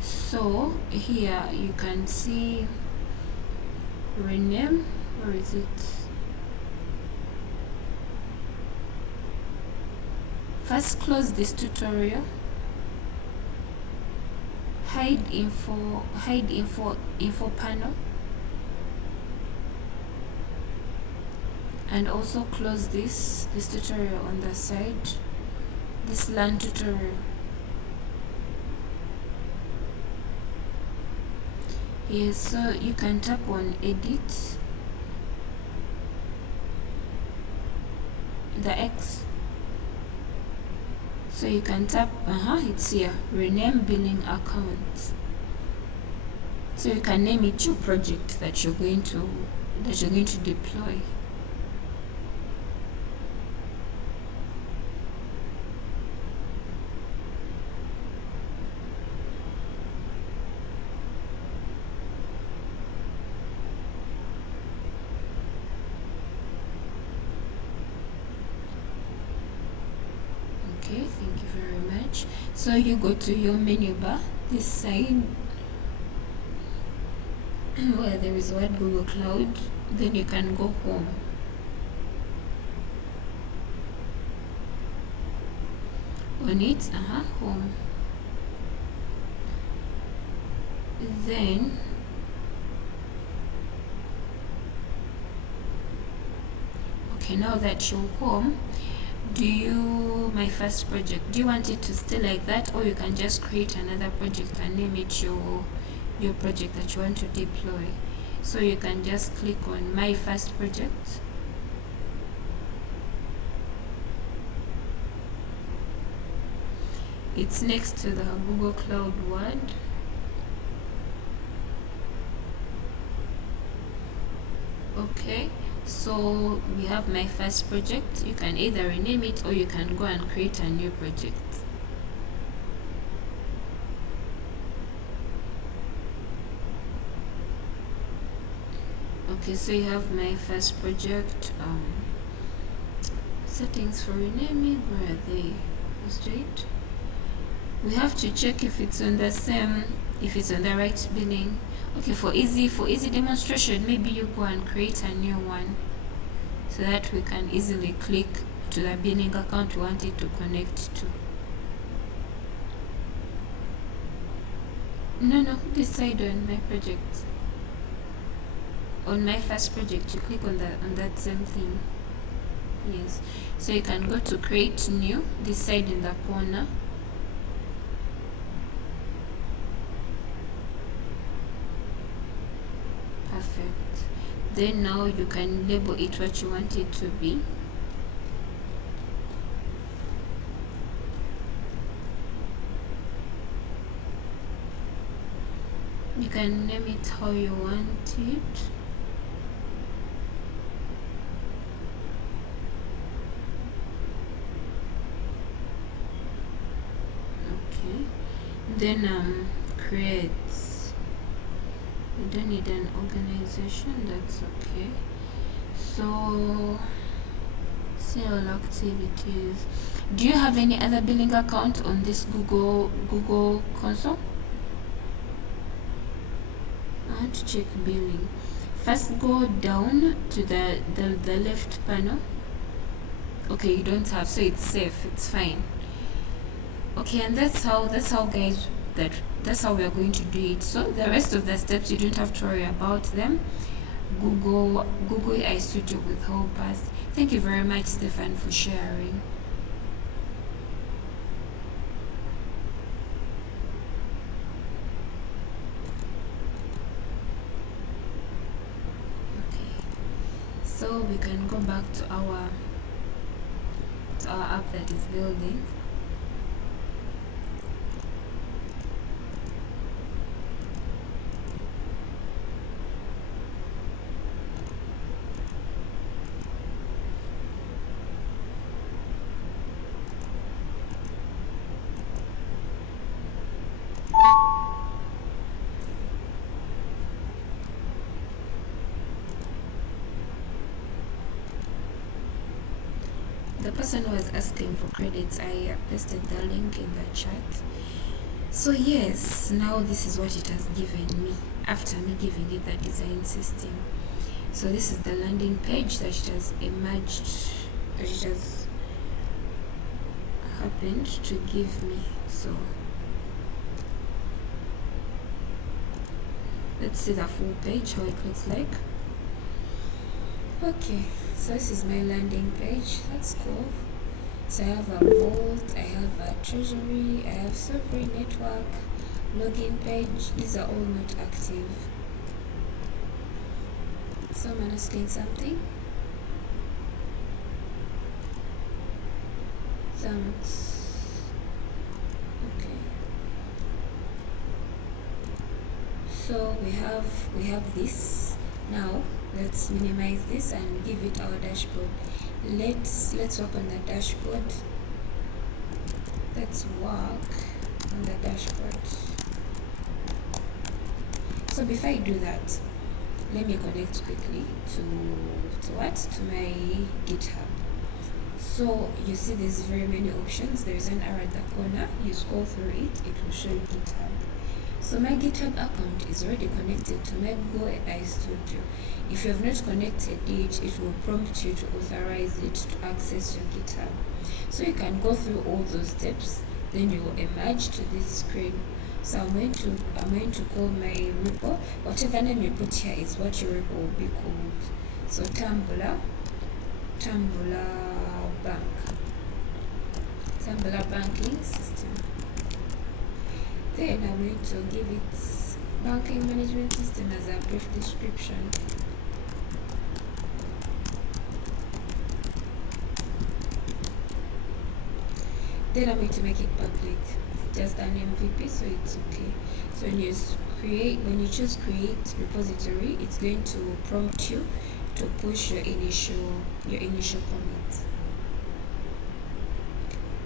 So here you can see rename. Where is it? First, close this tutorial. Hide info panel, and also close this tutorial on the side, this learn tutorial. Yes, so you can tap on edit, the X, so you can tap it's here, rename billing account. So you can name it your project that you're going to deploy. Okay, thank you very much. So you go to your menu bar, this side where there is word Google Cloud, then you can go home. On it, home. Then okay, now that you're home, my first project, do you want it to stay like that, or you can just create another project and name it your project that you want to deploy? So you can just click on my first project. It's next to the Google Cloud word. Okay, so we have my first project. You can either rename it, or you can go and create a new project. Okay, so you have my first project. Settings for renaming, where are they? Straight. We have to check if it's on the same, if it's on the right billing. Okay, for easy demonstration, maybe you go and create a new one so that we can easily click to the billing account we want it to connect to. No, this side on my project. On my first project, you click on that same thing. Yes, so you can go to create new, this side in the corner. Perfect. Then now you can label it what you want it to be. You can name it how you want it. Okay. Then create. We don't need an organization, that's okay. So sale activities. Do you have any other billing account on this Google console? I want to check billing. First, go down to the left panel. Okay, you don't have, so it's safe, it's fine. Okay, and that's how guys, that's how we are going to do it. So the rest of the steps, you don't have to worry about them. Google AI Studio will help us. Thank you very much, Stefan, for sharing. we can go back to our app that is building. The person who was asking for credits, I pasted the link in the chat. So yes, now this is what it has given me after me giving it the design system. So this is the landing page that it has emerged, that it has happened to give me. So let's see the full page, how it looks like. Okay, so this is my landing page. That's cool. So I have a vault, I have a treasury, I have sovereign network, login page. These are all not active. Someone asking something? Thanks. Okay. So we have this. Now let's minimize this and give it our dashboard. Let's work on the dashboard. Let's work on the dashboard. So before I do that, let me connect quickly to my GitHub. So you see there's very many options. There's an arrow at the corner. You scroll through it, it will show you GitHub. So my GitHub account is already connected to my Google AI Studio. If you have not connected it, it will prompt you to authorize it to access your GitHub. So you can go through all those steps, then you will emerge to this screen. So I'm going to call my repo, whatever name you put here is what your repo will be called. So Tumblr banking system. Then I'm going to give it banking management system as a brief description. Then I'm going to make it public. It's just an MVP, so it's okay. So when you choose create repository, it's going to prompt you to push your initial commit.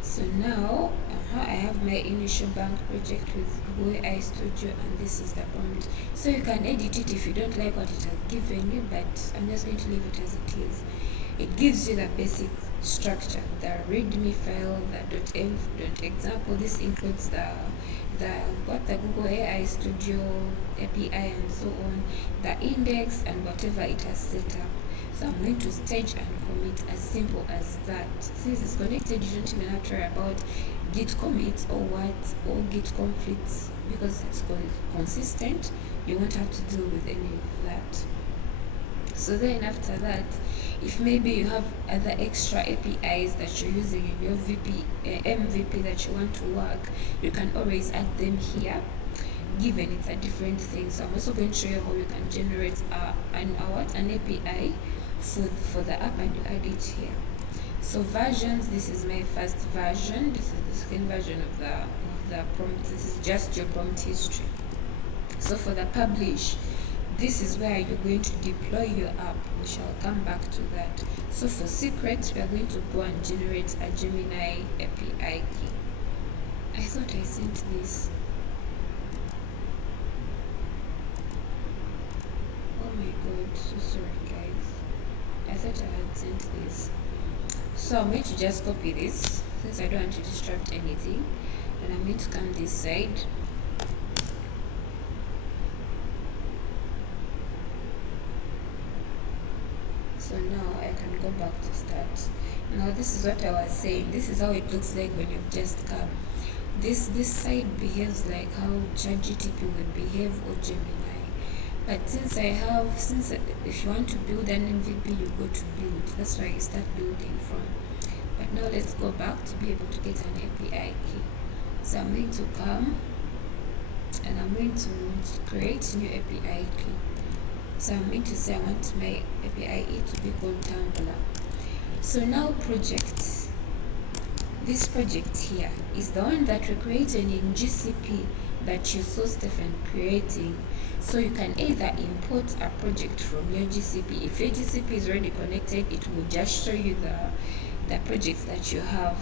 So now I have my initial bank project with Google AI Studio, and this is the prompt. So you can edit it if you don't like what it has given you, but I'm just going to leave it as it is. It gives you the basic structure, the readme file, the .env.example. This includes the Google AI Studio API and so on, the index and whatever it has set up. So I'm going to stage and commit, as simple as that. Since it's connected, you don't even have to worry about git commits or git conflicts, because it's consistent. You won't have to deal with any of that. So then after that, if maybe you have other extra APIs that you're using in your MVP that you want to work, you can always add them here, given it's a different thing. So I'm also going to show you how you can generate an API for the app, and you add it here. So versions, this is my first version. This is the second version of the prompt. This is just your prompt history. So for the publish, this is where you're going to deploy your app. We shall come back to that. So for secrets, we are going to go and generate a Gemini API key. I thought I sent this. Oh my god, so sorry guys. I thought I had sent this. So I'm going to just copy this, since I don't want to distract anything, and I'm going to come this side. So now I can go back to start. Now this is what I was saying. This is how it looks like when you've just come. This side behaves like how ChatGPT would behave, or Gemini. But since if you want to build an MVP, you go to build. That's why you start building from. But now let's go back to be able to get an API key. So I'm going to come and I'm going to create new API key. So I'm going to say I want my API to be called Tumblr. So now projects. This project here is the one that we created in GCP that you saw Stefan creating. So you can either import a project from your GCP. If your GCP is already connected, it will just show you the projects that you have.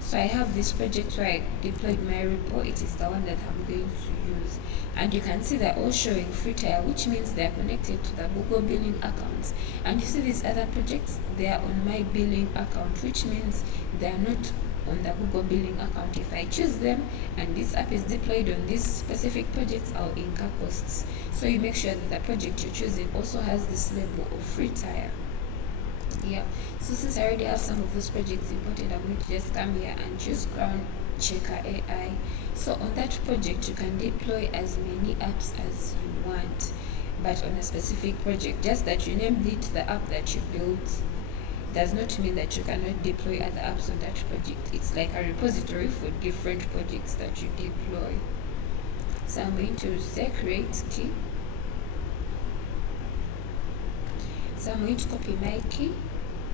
So I have this project where I deployed my repo. It is the one that I'm going to use. And you can see they're all showing free trial, which means they're connected to the Google billing accounts. And you see these other projects, they are on my billing account, which means they are not on the Google billing account. If I choose them and this app is deployed on these specific projects, I'll incur costs. So you make sure that the project you're choosing also has this label of free tier. Yeah, so since I already have some of those projects imported, I'm going to just come here and choose Crown Checker AI. So on that project, you can deploy as many apps as you want, but on a specific project, just that you named it the app that you built does not mean that you cannot deploy other apps on that project. It's like a repository for different projects that you deploy. So I'm going to say create key. So I'm going to copy my key,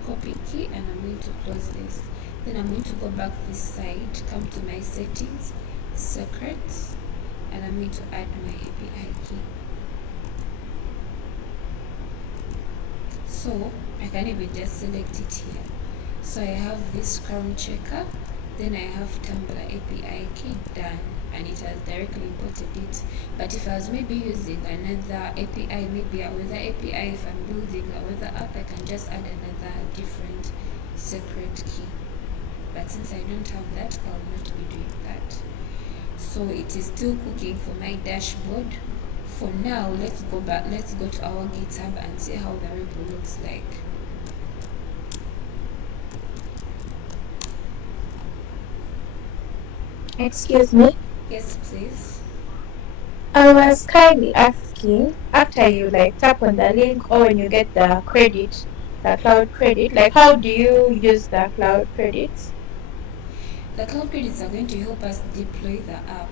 copy key, and I'm going to close this. Then I'm going to go back this side, come to my settings, secrets, and I'm going to add my API key. So I can even just select it here. So I have this Crown Checker, then I have Tumblr API key done, and it has directly imported it. But if I was maybe using another API, maybe a weather API, if I'm building a weather app, I can just add another different secret key. But since I don't have that, I'll not be doing that. So it is still cooking for my dashboard. For now, let's go to our GitHub and see how the repo looks like. Excuse me. Yes, please. I was kindly asking, after you like tap on the link or when you get the credit, the cloud credit, like how do you use the cloud credits? The cloud credits are going to help us deploy the app.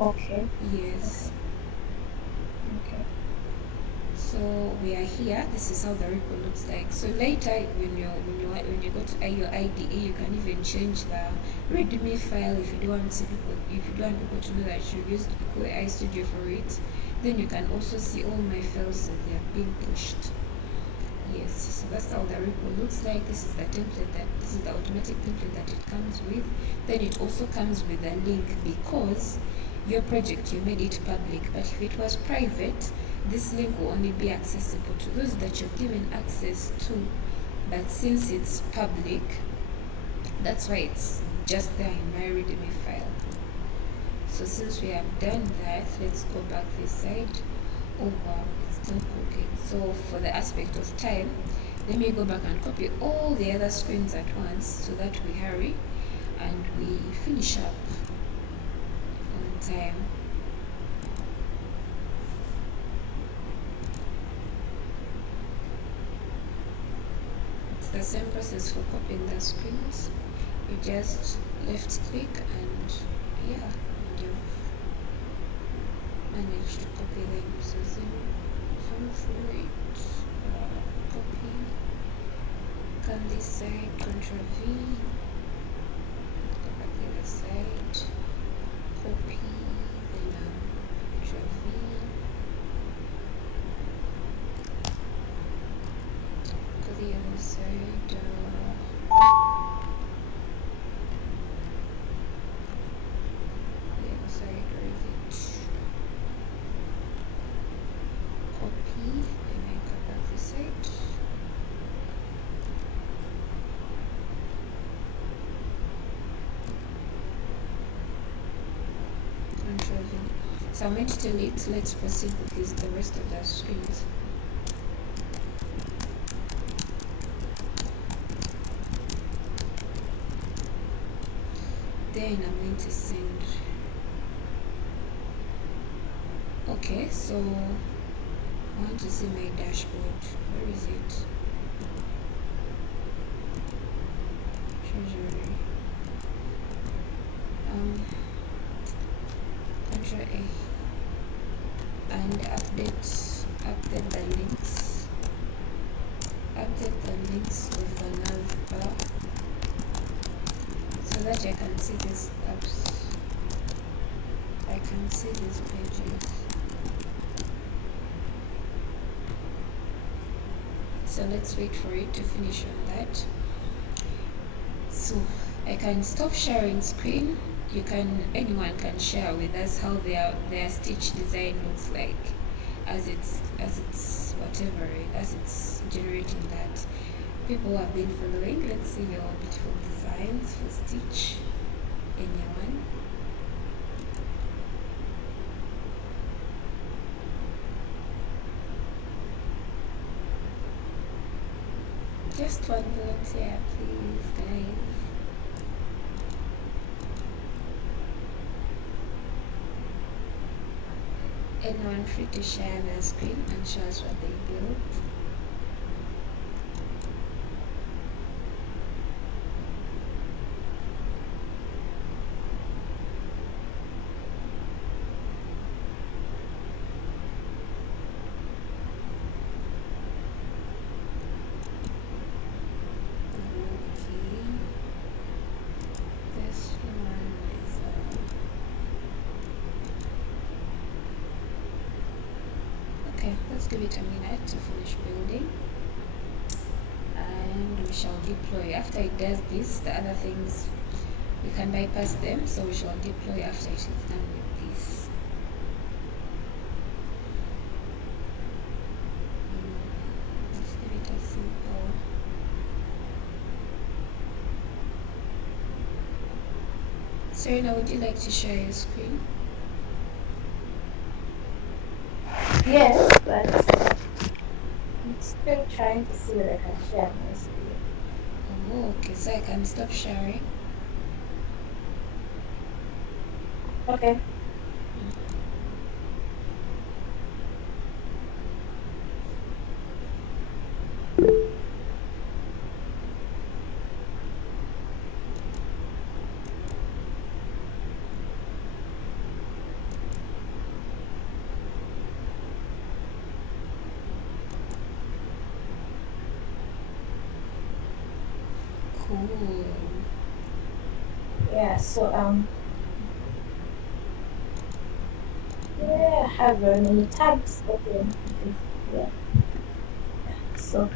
Okay. Yes. Okay. So we are here. This is how the repo looks like. So later, when you go to your IDE, you can even change the README file if you don't want people to know that you used Google AI Studio for it. Then you can also see all my files that they are being pushed. Yes, so that's how the repo looks like. This is the automatic template that it comes with. Then it also comes with a link because your project, you made it public, but if it was private, this link will only be accessible to those that you've given access to. But since it's public, that's why it's just there in my README file. So since we have done that, let's go back this side. Oh wow, it's still cooking. So for the aspect of time, let me go back and copy all the other screens at once so that we hurry and we finish up on time. It's the same process for copying the screens. You just left click and yeah, and you've managed to copy them. So zoom through it, copy, come this side, Ctrl V, go back the other side, copy, then Ctrl V, go the other side, the other side, where is it? Copy, and then go back this side. Ctrl V. So I'm going to delete. Let's proceed with the rest of the screens. Then I'm going to send. Okay, so I want to see my dashboard. Where is it? Treasury. Ctrl A and update. that I can see these apps. I can see these pages. So let's wait for it to finish on that. So I can stop sharing screen. Anyone can share with us how their stitch design looks like as it's generating that. People have been following. Let's see your beautiful designs for stitch. Anyone? Just one volunteer, please, guys. Anyone free to share their screen and show us what they built? Let's give it a minute to finish building, and we shall deploy. After it does this, the other things we can bypass them, so we shall deploy after it is done with this. Let's give it a simple. Serena, would you like to share your screen? Yes, but I'm still trying to see whether I can share my screen. Oh, okay, so I can stop sharing. Okay. Cool. Yeah, so yeah, I have many tabs open. Yeah. So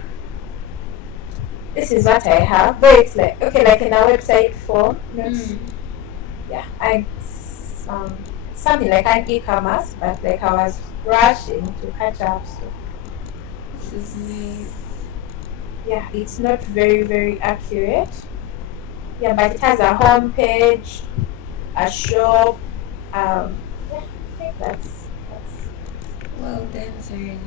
this is what I have. Though it's like okay, like in a website form. Not yeah, something like an e-commerce, but like I was rushing to catch up. So This is nice. Yeah, it's not very accurate. Yeah, but it has a home page, a shop. Yeah, I think that's Well done, Serena.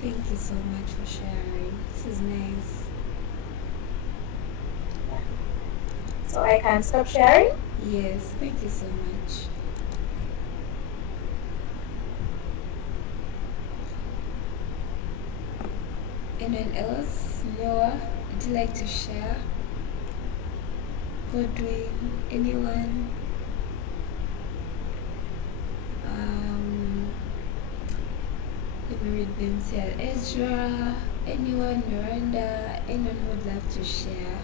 Thank you so much for sharing. This is nice. yeah. So I can stop sharing? Yes, thank you so much. Anyone else? Noah, would you like to share? Godwin, anyone? Vincent, Ezra, anyone, Miranda, anyone who would love to share?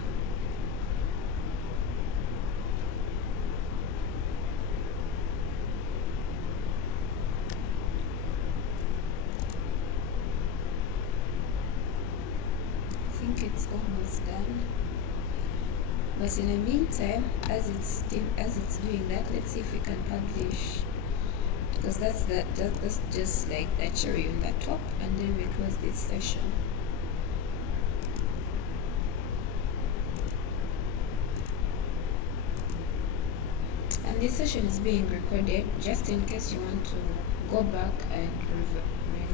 I think it's almost done. But in the meantime, as it's doing that, let's see if we can publish. Because that's just like a cherry on the top, and then we close this session. And this session is being recorded just in case you want to go back and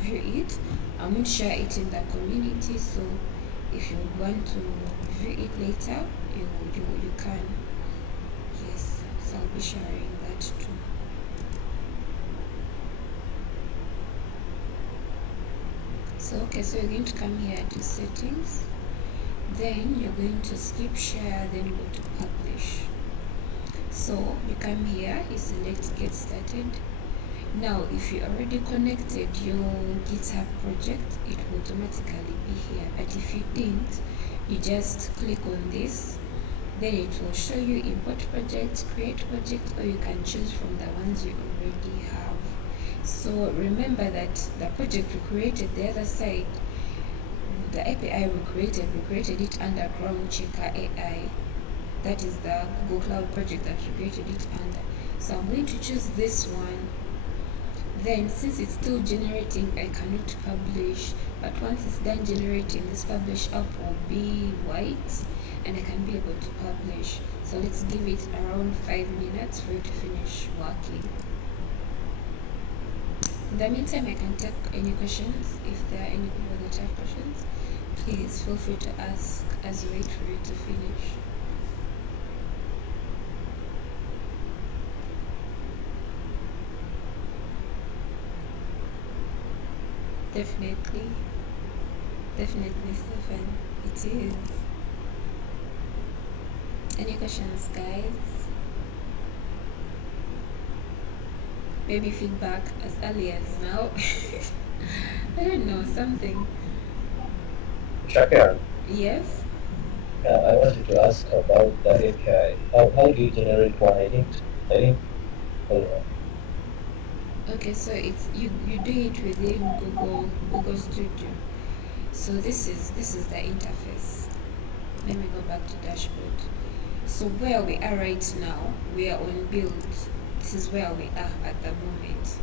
review it. I'm going to share it in the community, so if you want to view it later, you can. Yes, so I'll be sharing that too. So you're going to come here to settings, then you're going to skip share, then go to publish. So you come here, you select get started. Now if you already connected your GitHub project, it will automatically be here, but if you didn't, you just click on this Then it will show you import project, create project, or you can choose from the ones you already have. So remember that the project we created, the other side, the API we created it under Chrome Checker AI. That is the Google Cloud project that we created it under. So I'm going to choose this one. Then since it's still generating, I cannot publish, but once it's done generating, this publish up will be white and I can be able to publish. So let's give it around 5 minutes for it to finish working. In the meantime, I can take any questions. If there are any people that have questions, please feel free to ask as we wait for it to finish. Definitely, Stephen, it is. Any questions, guys? Maybe feedback as early as now. I don't know, something. Shakiran, Yes? I wanted to ask about the API. How do you generate one? I think, hold on. Okay, so it's you do it within Google Studio. So this is the interface. Let me go back to dashboard. So where we are right now, we are on build. This is where we are at the moment.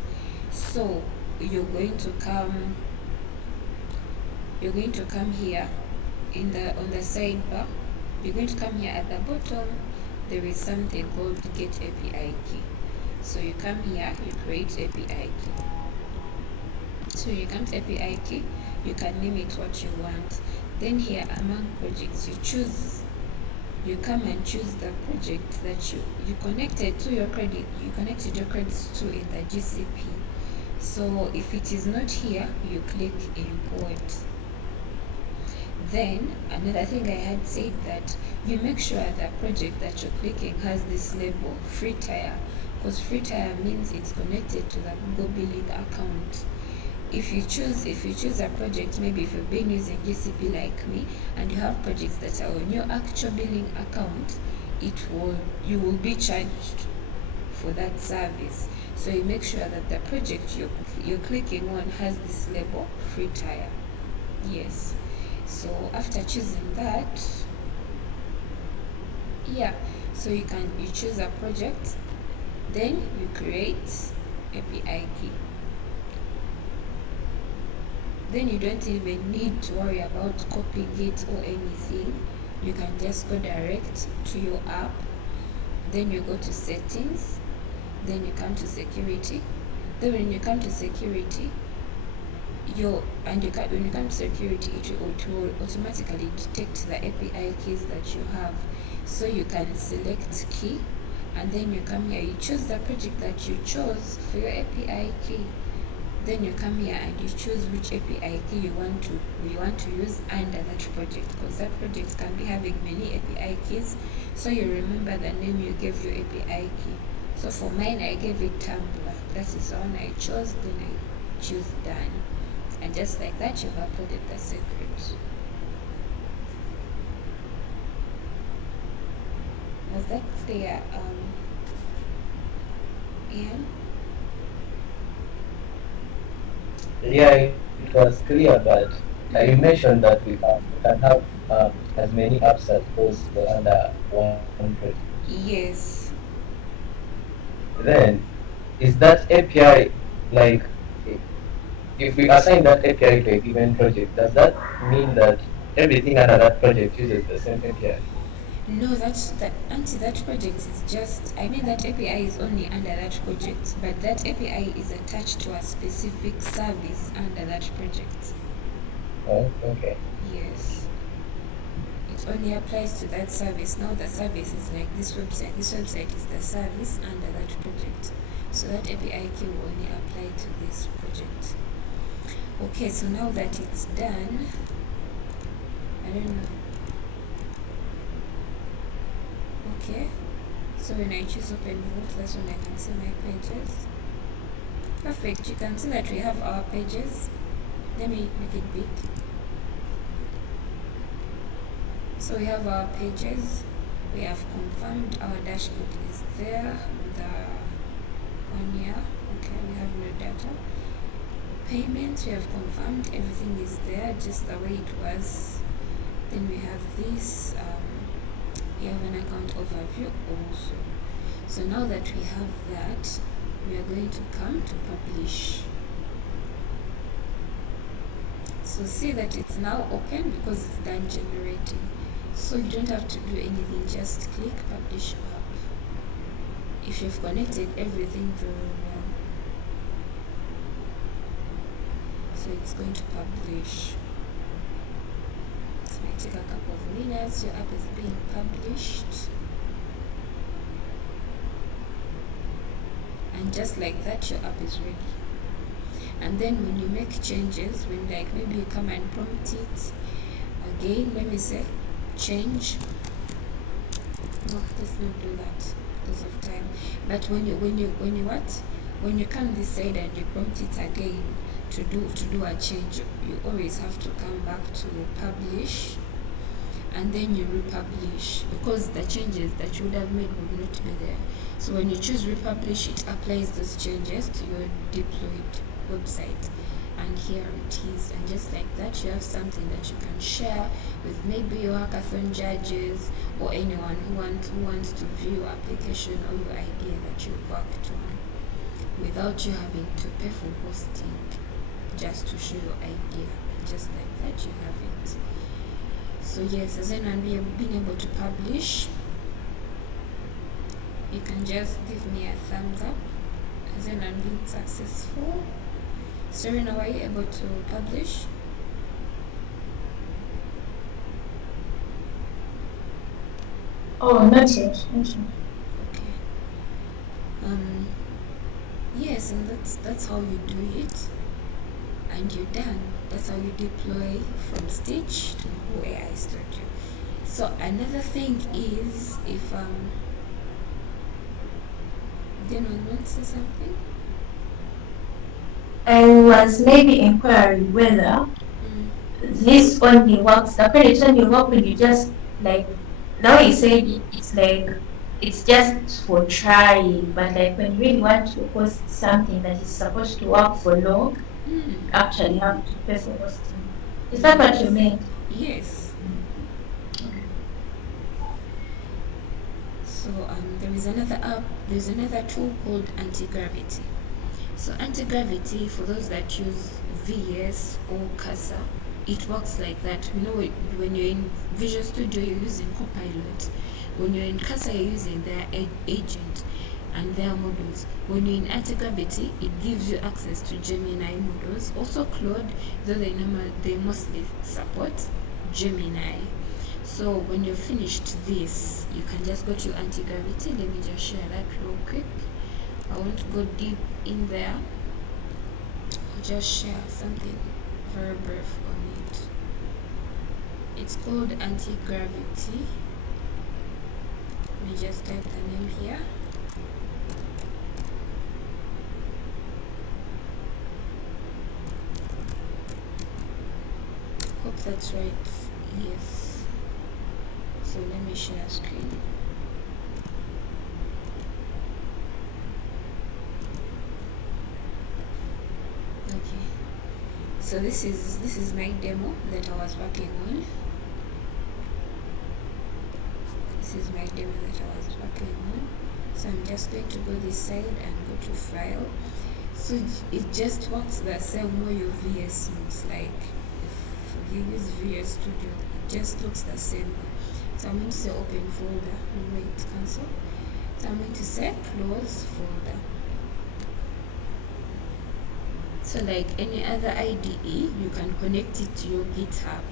So you're going to come here on the sidebar. You're going to come here at the bottom. There is something called get API key. So you come here, you create API key. So you come to API key, you can name it what you want. Then here among projects, you come and choose the project that you connected to your credit. You connected your credits to in the GCP. So if it is not here, you click import. Then another thing I had said that you make sure the project that you're clicking has this label free tier, because free tier means it's connected to the Google billing account. If you choose a project, maybe if you've been using GCP like me and you have projects that are on your actual billing account, you will be charged for that service. So you make sure that the project you're clicking on has this label free tier. Yes. So after choosing that, so you choose a project, then you create API key. Then you don't even need to worry about copying it or anything. You can just go direct to your app. Then you go to settings. Then you come to security. Then when you come to security, when you come to security, it will automatically detect the API keys that you have. So you can select key, and then you come here. You choose the project that you chose for your API key. Then you come here and you choose which API key you want to use under that project, because that project can be having many API keys. So you remember the name you gave your API key. So for mine, I gave it Tumblr. That is the one I chose. Then I choose done, and just like that, you've uploaded the secret. Was that clear, Ian? Yeah, it was clear, but you mentioned that we can have as many apps as possible under one project. Yes. Then, is that API like, if we assign that API to a given project, does that mean that everything under that project uses the same API? No, that project is just, that API is only under that project, but that API is attached to a specific service under that project. Oh, okay. Yes. It only applies to that service. Now the service is like this website. This website is the service under that project. So that API key will only apply to this project. Okay, so now that it's done, I don't know. Okay, so when I choose open vault, that's when I can see my pages. Perfect. You can see that we have our pages. Let me make it big. So we have our pages. We have confirmed our dashboard is there. The one year, okay, we have no data. Payments, we have confirmed everything is there just the way it was. Then we have this, we have an account overview also. So now that we have that, we are going to come to publish. So see that it's now open because it's done generating. So you don't have to do anything, just click publish app. If you've connected everything very well. So it's going to publish. This might take a couple of minutes. Your app is being published. And just like that, your app is ready. And then when you make changes, when like maybe you come and prompt it again, let me say change. No, let's not do that because of time. But when you come this side and you prompt it again to do a change, you always have to come back to publish, and then you republish, because the changes that you would have made will not be there. So when you choose republish, it applies those changes to your deployed website, and here it is. And just like that, you have something that you can share with maybe your hackathon judges or anyone who wants to view your application or your idea that you worked on, without you having to pay for hosting, just to show your idea. And just like that, you have it. So yes, as in and being able to publish, you can just give me a thumbs up as in I'm being successful. Serena, were you able to publish? Oh, not yet. Not yet. Okay. Yes, and that's how you do it, and you're done. That's how you deploy from Stitch to Google AI Studio. So another thing is, if anyone wants to say something? I was maybe inquiring whether this only works. The credit only work when you just like, now you said it's like it's just for trying, but like when you really want to host something that is supposed to work for long, you actually have to pay for hosting. Is that what you meant? Yes. So there is another app. There's another tool called anti-gravity. So anti-gravity, for those that use VS or Casa, it works like that. You know, when you're in Visual Studio, you're using Copilot. When you're in Casa, you're using their agent and their models. When you're in anti-gravity, it gives you access to Gemini models. Also Claude, though they mostly support Gemini. So when you've finished this, you can just go to anti-gravity. Let me just share that real quick. I won't go deep in there. I'll just share something very brief on it. It's called anti-gravity. Let me just type the name here. Hope that's right. Yes. So let me share screen. Okay. So this is my demo that I was working on. This is my demo that I was working on. So I'm just going to go this side and go to file. So it just works the same way your VS looks like. If you use VS Studio, it just looks the same way. So I'm going to say open folder. No, wait, cancel. So I'm going to say close folder. So like any other IDE, you can connect it to your GitHub.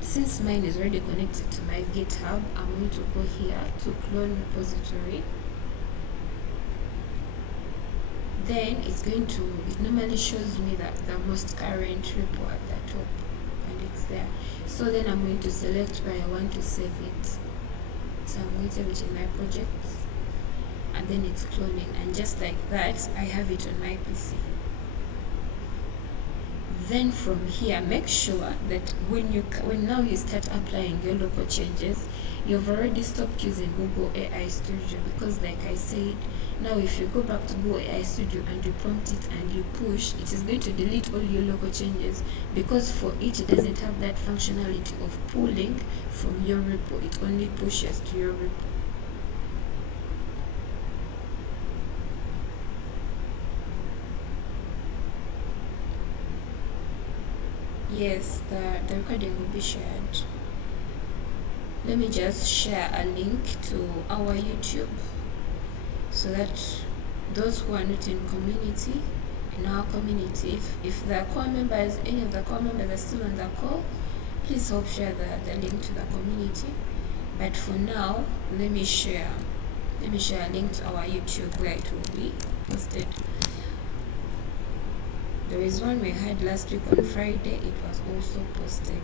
Since mine is already connected to my GitHub, I'm going to go here to clone repository. Then it normally shows me that the most current repo at the top, and it's there. So then I'm going to select where I want to save it. So I'm going to save it in my projects, and then it's cloning, and just like that, I have it on my PC. Then from here, make sure that when now you start applying your local changes, you've already stopped using Google AI Studio, because like I said, now if you go back to Google AI Studio and you prompt it and you push, it is going to delete all your local changes, because for it doesn't have that functionality of pulling from your repo. It only pushes to your repo. Yes, the recording will be shared. Let me just share a link to our YouTube, so that those who are not in community, in our community, if the core members, any of the core members are still on the call, please help share the link to the community. But for now, let me share a link to our YouTube where it will be posted. There is one we had last week on Friday. It was also posted.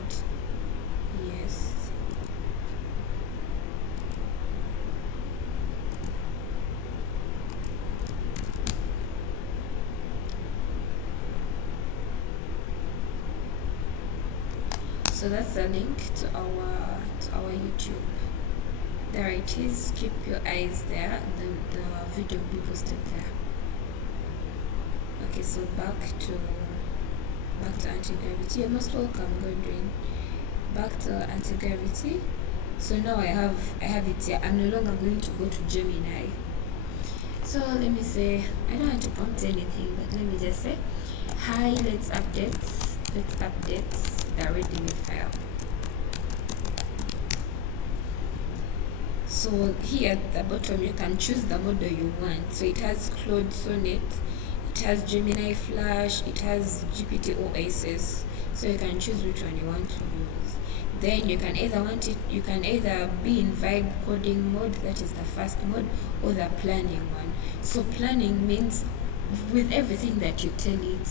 Yes. So that's the link to our YouTube. There it is. Keep your eyes there. The video will be posted there. Okay, so back to anti-gravity. You're most welcome, Godwin. Back to anti-gravity. So now I have it here. I'm no longer going to go to Gemini. So let me say, I don't have to prompt anything, but let me just say, hi, let's update the readme file. So here at the bottom you can choose the model you want. So it has Claude Sonnet, it has Gemini Flash, it has GPT Oasis. So you can choose which one you want to use. Then you can either be in vibe coding mode, that is the first mode, or the planning one. So planning means with everything that you tell it,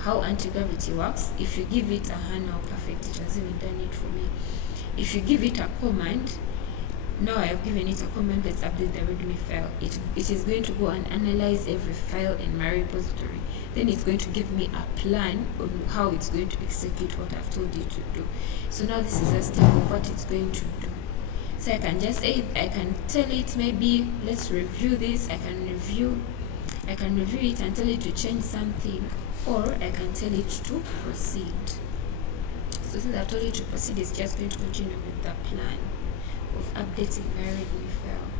how anti-gravity works. If you give it a now perfect, it has even done it for me. If you give it a command, now I have given it a command, let's update the readme file. It is going to go and analyze every file in my repository. Then it's going to give me a plan on how it's going to execute what I've told it to do. So now this is a step of what it's going to do. So I can just say, I can tell it maybe let's review this. I can review it and tell it to change something, or I can tell it to proceed. So since I told it to proceed, it's just going to continue with the plan of updating my readme file.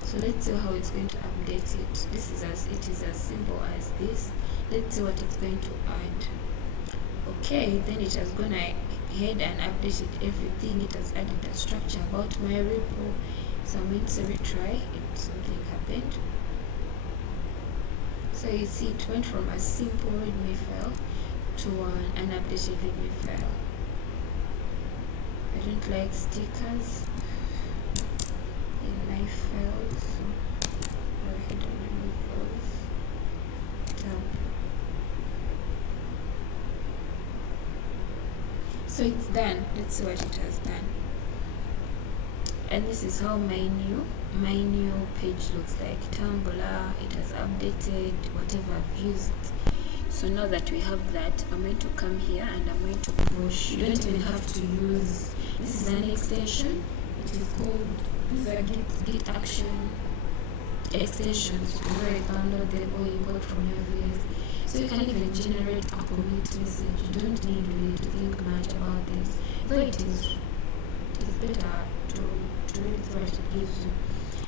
So let's see how it's going to update it. It is as simple as this. Let's see what it's going to add. Okay, then it has gone ahead and updated everything. It has added a structure about my repo. So I'm going to retry if something happened. So you see it went from a simple readme file to an updated readme file. I don't like stickers in my files, so go ahead and remove those. Tab. So it's done. Let's see what it has done. And this is how my new page looks like. Tumblr, it has updated whatever I've used. So now that we have that, I'm going to come here and I'm going to push. You don't even have to use, this is an extension. It is called, these are Git action extensions. You can download them or import from your VS. So you can even generate a commit message. You don't need really to think much about this. Though it's better to read what it gives you.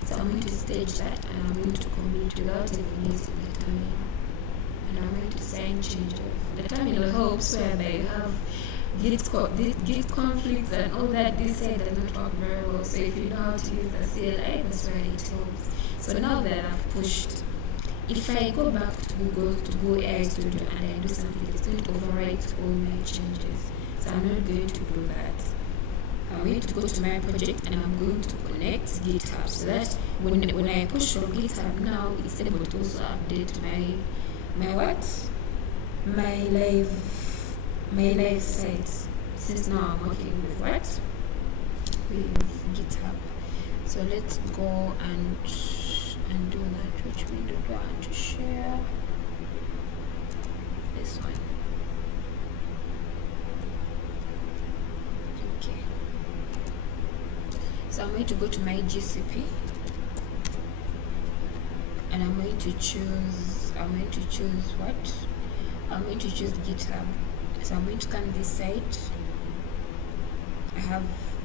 So I'm going to stage that and I'm going to commit without even using the terminal. And I'm going to sign changes. The terminal helps whereby you have Git conflicts and all that. This side does not work very well. So if you know how to use the CLI, that's where it helps. So now that I've pushed, if I go back to Google AI Studio and I do something, it's going to overwrite all my changes. So I'm not going to do that. I'm going to go to my project and I'm going to connect GitHub so that when I push from GitHub now, it's able to also update my live site. Since now I'm working with what? With GitHub. So let's go and do that. Which window do I want to share? This one. So I'm going to go to my GCP, and I'm going to choose what? I'm going to choose GitHub. So I'm going to come this site.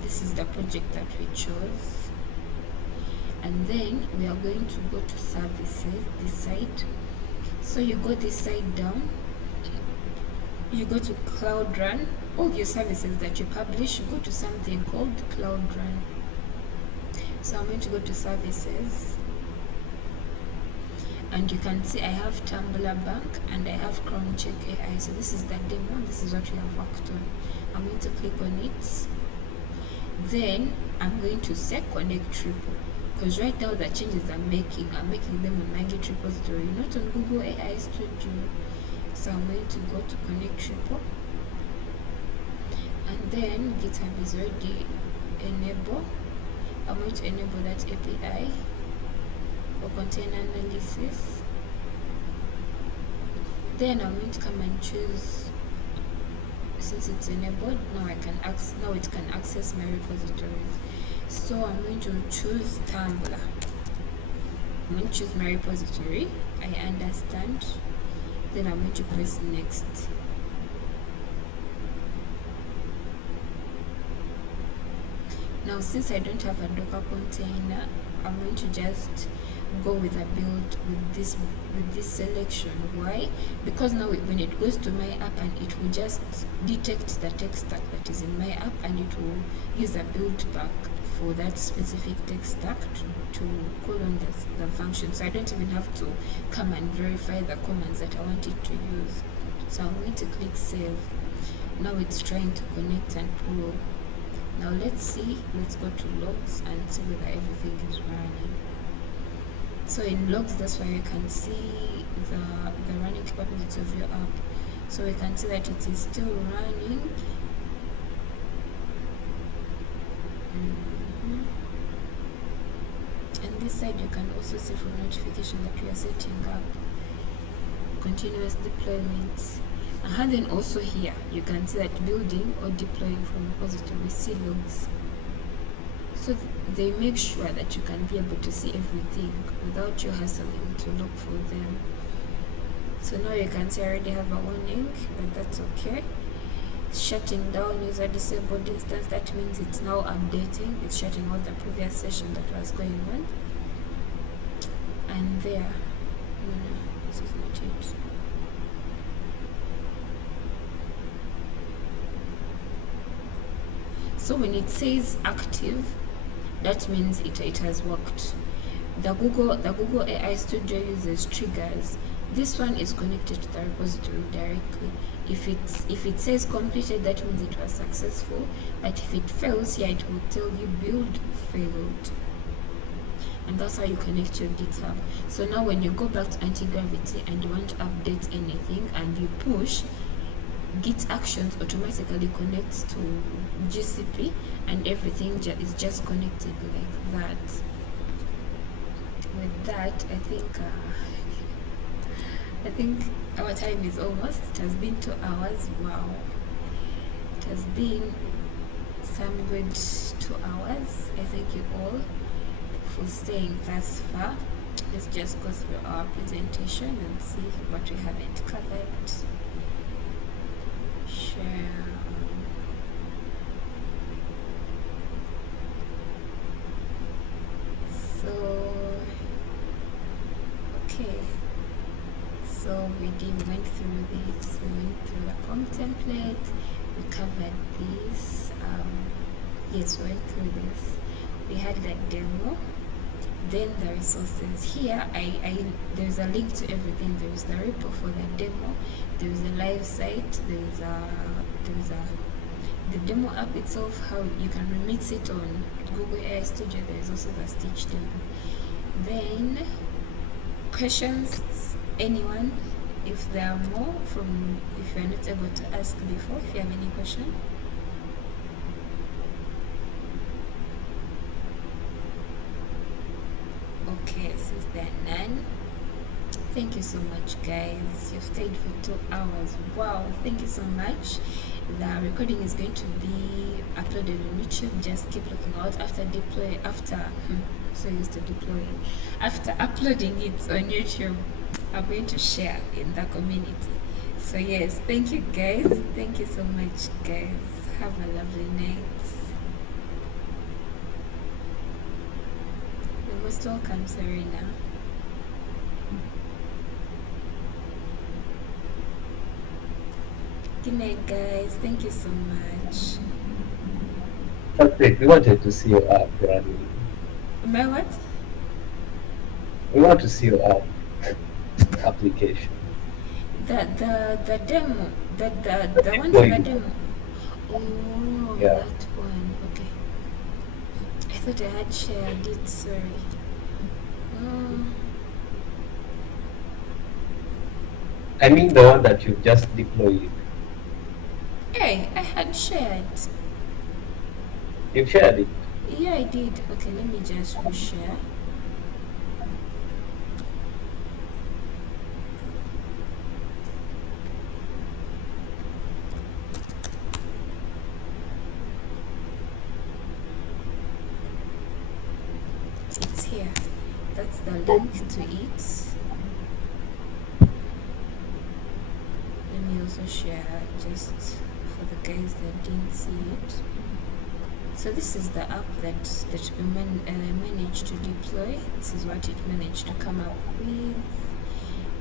This is the project that we chose, and then we are going to go to services, this side. So you go this side down, you go to Cloud Run. All your services that you publish, you go to something called Cloud Run. So I'm going to go to services, and you can see I have Tumblr Bank and I have Crown Check AI. So this is the demo, this is what we have worked on. I'm going to click on it. Then I'm going to say connect triple, because right now the changes I'm making them on my Git repository, not on Google AI Studio. So I'm going to go to connect triple, and then GitHub is already enabled. I'm going to enable that API for container analysis. Then I'm going to come and choose, since it's enabled, now it can access my repositories. So I'm going to choose Tumblr. I'm going to choose my repository. I understand. Then I'm going to press next. Now since I don't have a Docker container, I'm going to just go with a build with this selection. Why? Because now when it goes to my app, and it will just detect the tech stack that is in my app, and it will use a build pack for that specific tech stack to call on the function. So I don't even have to come and verify the commands that I want it to use. So I'm going to click save. Now it's trying to connect and pull. Now let's go to logs and see whether everything is running. So in logs, that's where you can see the running capability of your app. So we can see that it is still running. And this side you can also see for notification that we are setting up continuous deployment. And then also here you can see that building or deploying from repository, see logs. So they make sure that you can be able to see everything without you hassling to look for them. So now you can see I already have a warning, but that's okay. It's shutting down user disabled instance. That means it's now updating. It's shutting out the previous session that was going on. And there, no, this is not it. So when it says active, that means it has worked. The Google AI Studio uses triggers. This one is connected to the repository directly. If it says completed, that means it was successful. But if it fails here, it will tell you build failed. And that's how you connect your GitHub. So now when you go back to anti-gravity and you want to update anything and you push, Git actions automatically connects to GCP, and everything is just connected like that. With that, I think our time is almost. It has been 2 hours. Wow, it has been some good 2 hours. I thank you all for staying thus far. Let's just go through our presentation and see what we haven't covered. Share. So we went through this. We went through the POM template. We covered this. Yes, we went through this. We had the demo. Then the resources. Here, there's a link to everything. There's the repo for the demo. There's a live site. There's the demo app itself, how you can remix it on Google AI Studio. There is also the Stitch demo. Then questions, anyone, if there are more if you're not able to ask before, if you have any question. Okay, since there are none, thank you so much, guys. You've stayed for 2 hours. Wow, thank you so much. The recording is going to be uploaded on YouTube. Just keep looking out so used to deploying. After uploading it on YouTube, I'm going to share in the community. So yes, thank you guys. Thank you so much, guys. Have a lovely night. You're most welcome, Serena. Good night, guys. Thank you so much. Perfect. We wanted to see your app running. My what? We want to see your app application. The demo. The one for the demo. Oh, Yeah. that one. Okay. I thought I had shared it. Sorry. I mean the one that you just deployed. Hey, I had shared. You've shared it. Yeah, I did. Okay, let me just reshare. It's here. That's the link to it. Let me also share just for the guys that didn't see it. So this is the app that we managed to deploy. This is what it managed to come up with.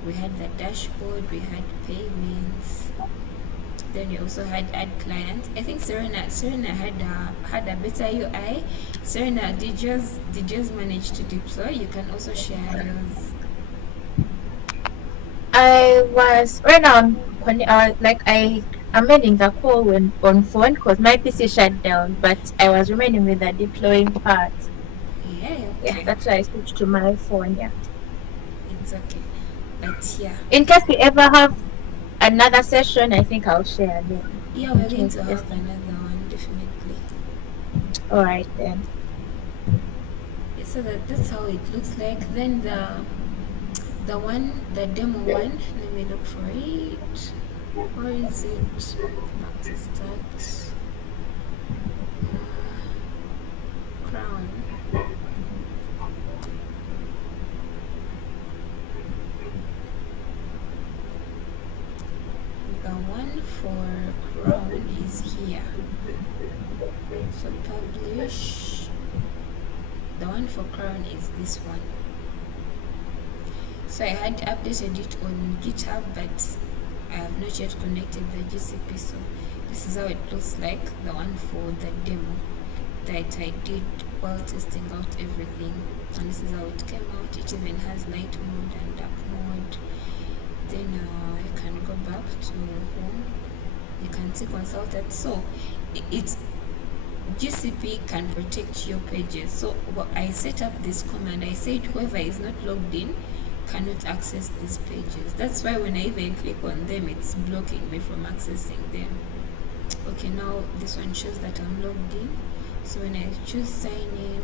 We had the dashboard, we had payments, then we also had add clients. I think Serena had a better UI. Serena, did yours manage to deploy? You can also share yours. I was right now. I'm ending the call on phone because my PC shut down, but I was remaining with the deploying part. Yeah, okay. Yeah, that's why I switched to my phone. Yeah. It's okay. But yeah. In case we ever have another session, I think I'll share then. Yeah, we're going to have another one, definitely. All right then. Yeah, so that's how it looks like. Then the demo one, let me look for it. Where is it? Back to start. Crown. The one for Crown is here. So publish. The one for Crown is this one. So I had updated it on GitHub, but I have not yet connected the GCP. So this is how it looks like, the one for the demo that I did while testing out everything. And this is how it came out. It even has light mode and dark mode. Then I can go back to home. You can see consulted. So it's GCP can protect your pages. So I set up this command. I said whoever is not logged in cannot access these pages. That's why when I even click on them, it's blocking me from accessing them. Okay, now this one shows that I'm logged in. So when I choose sign in,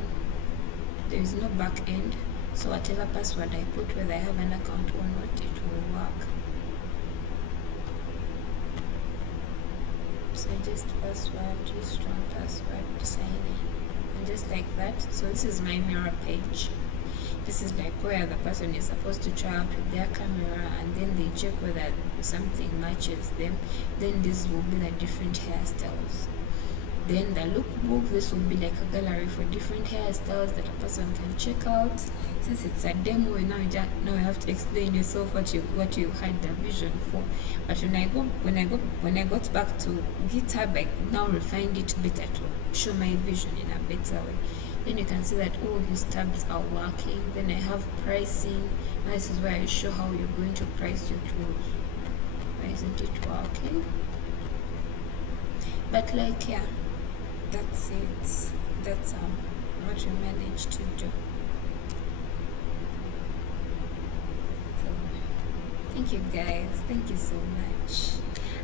there is no back end. So whatever password I put, whether I have an account or not, it will work. So just password, use strong password, sign in, and just like that. So this is my mirror page. This is like where the person is supposed to try out with their camera, and then they check whether something matches them. Then this will be the different hairstyles. Then the lookbook, this will be like a gallery for different hairstyles that a person can check out. Since it's a demo, now you have to explain yourself what you had the vision for. But when I got back to GitHub, I now refined it better to show my vision in a better way. Then you can see that all these tabs are working. Then I have pricing. Now this is where I show how you're going to price your tools. Why isn't it working? But like, yeah, that's it. That's what we managed to do. So thank you guys. Thank you so much.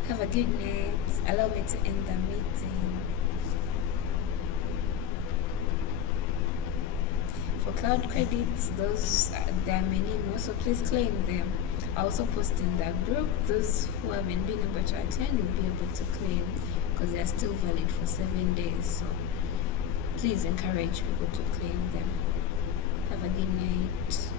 Have a good night. Allow me to end the meeting. For cloud credits, there are many more, so please claim them. I also post in that group. Those who haven't been able to attend will be able to claim because they are still valid for 7 days. So please encourage people to claim them. Have a good night.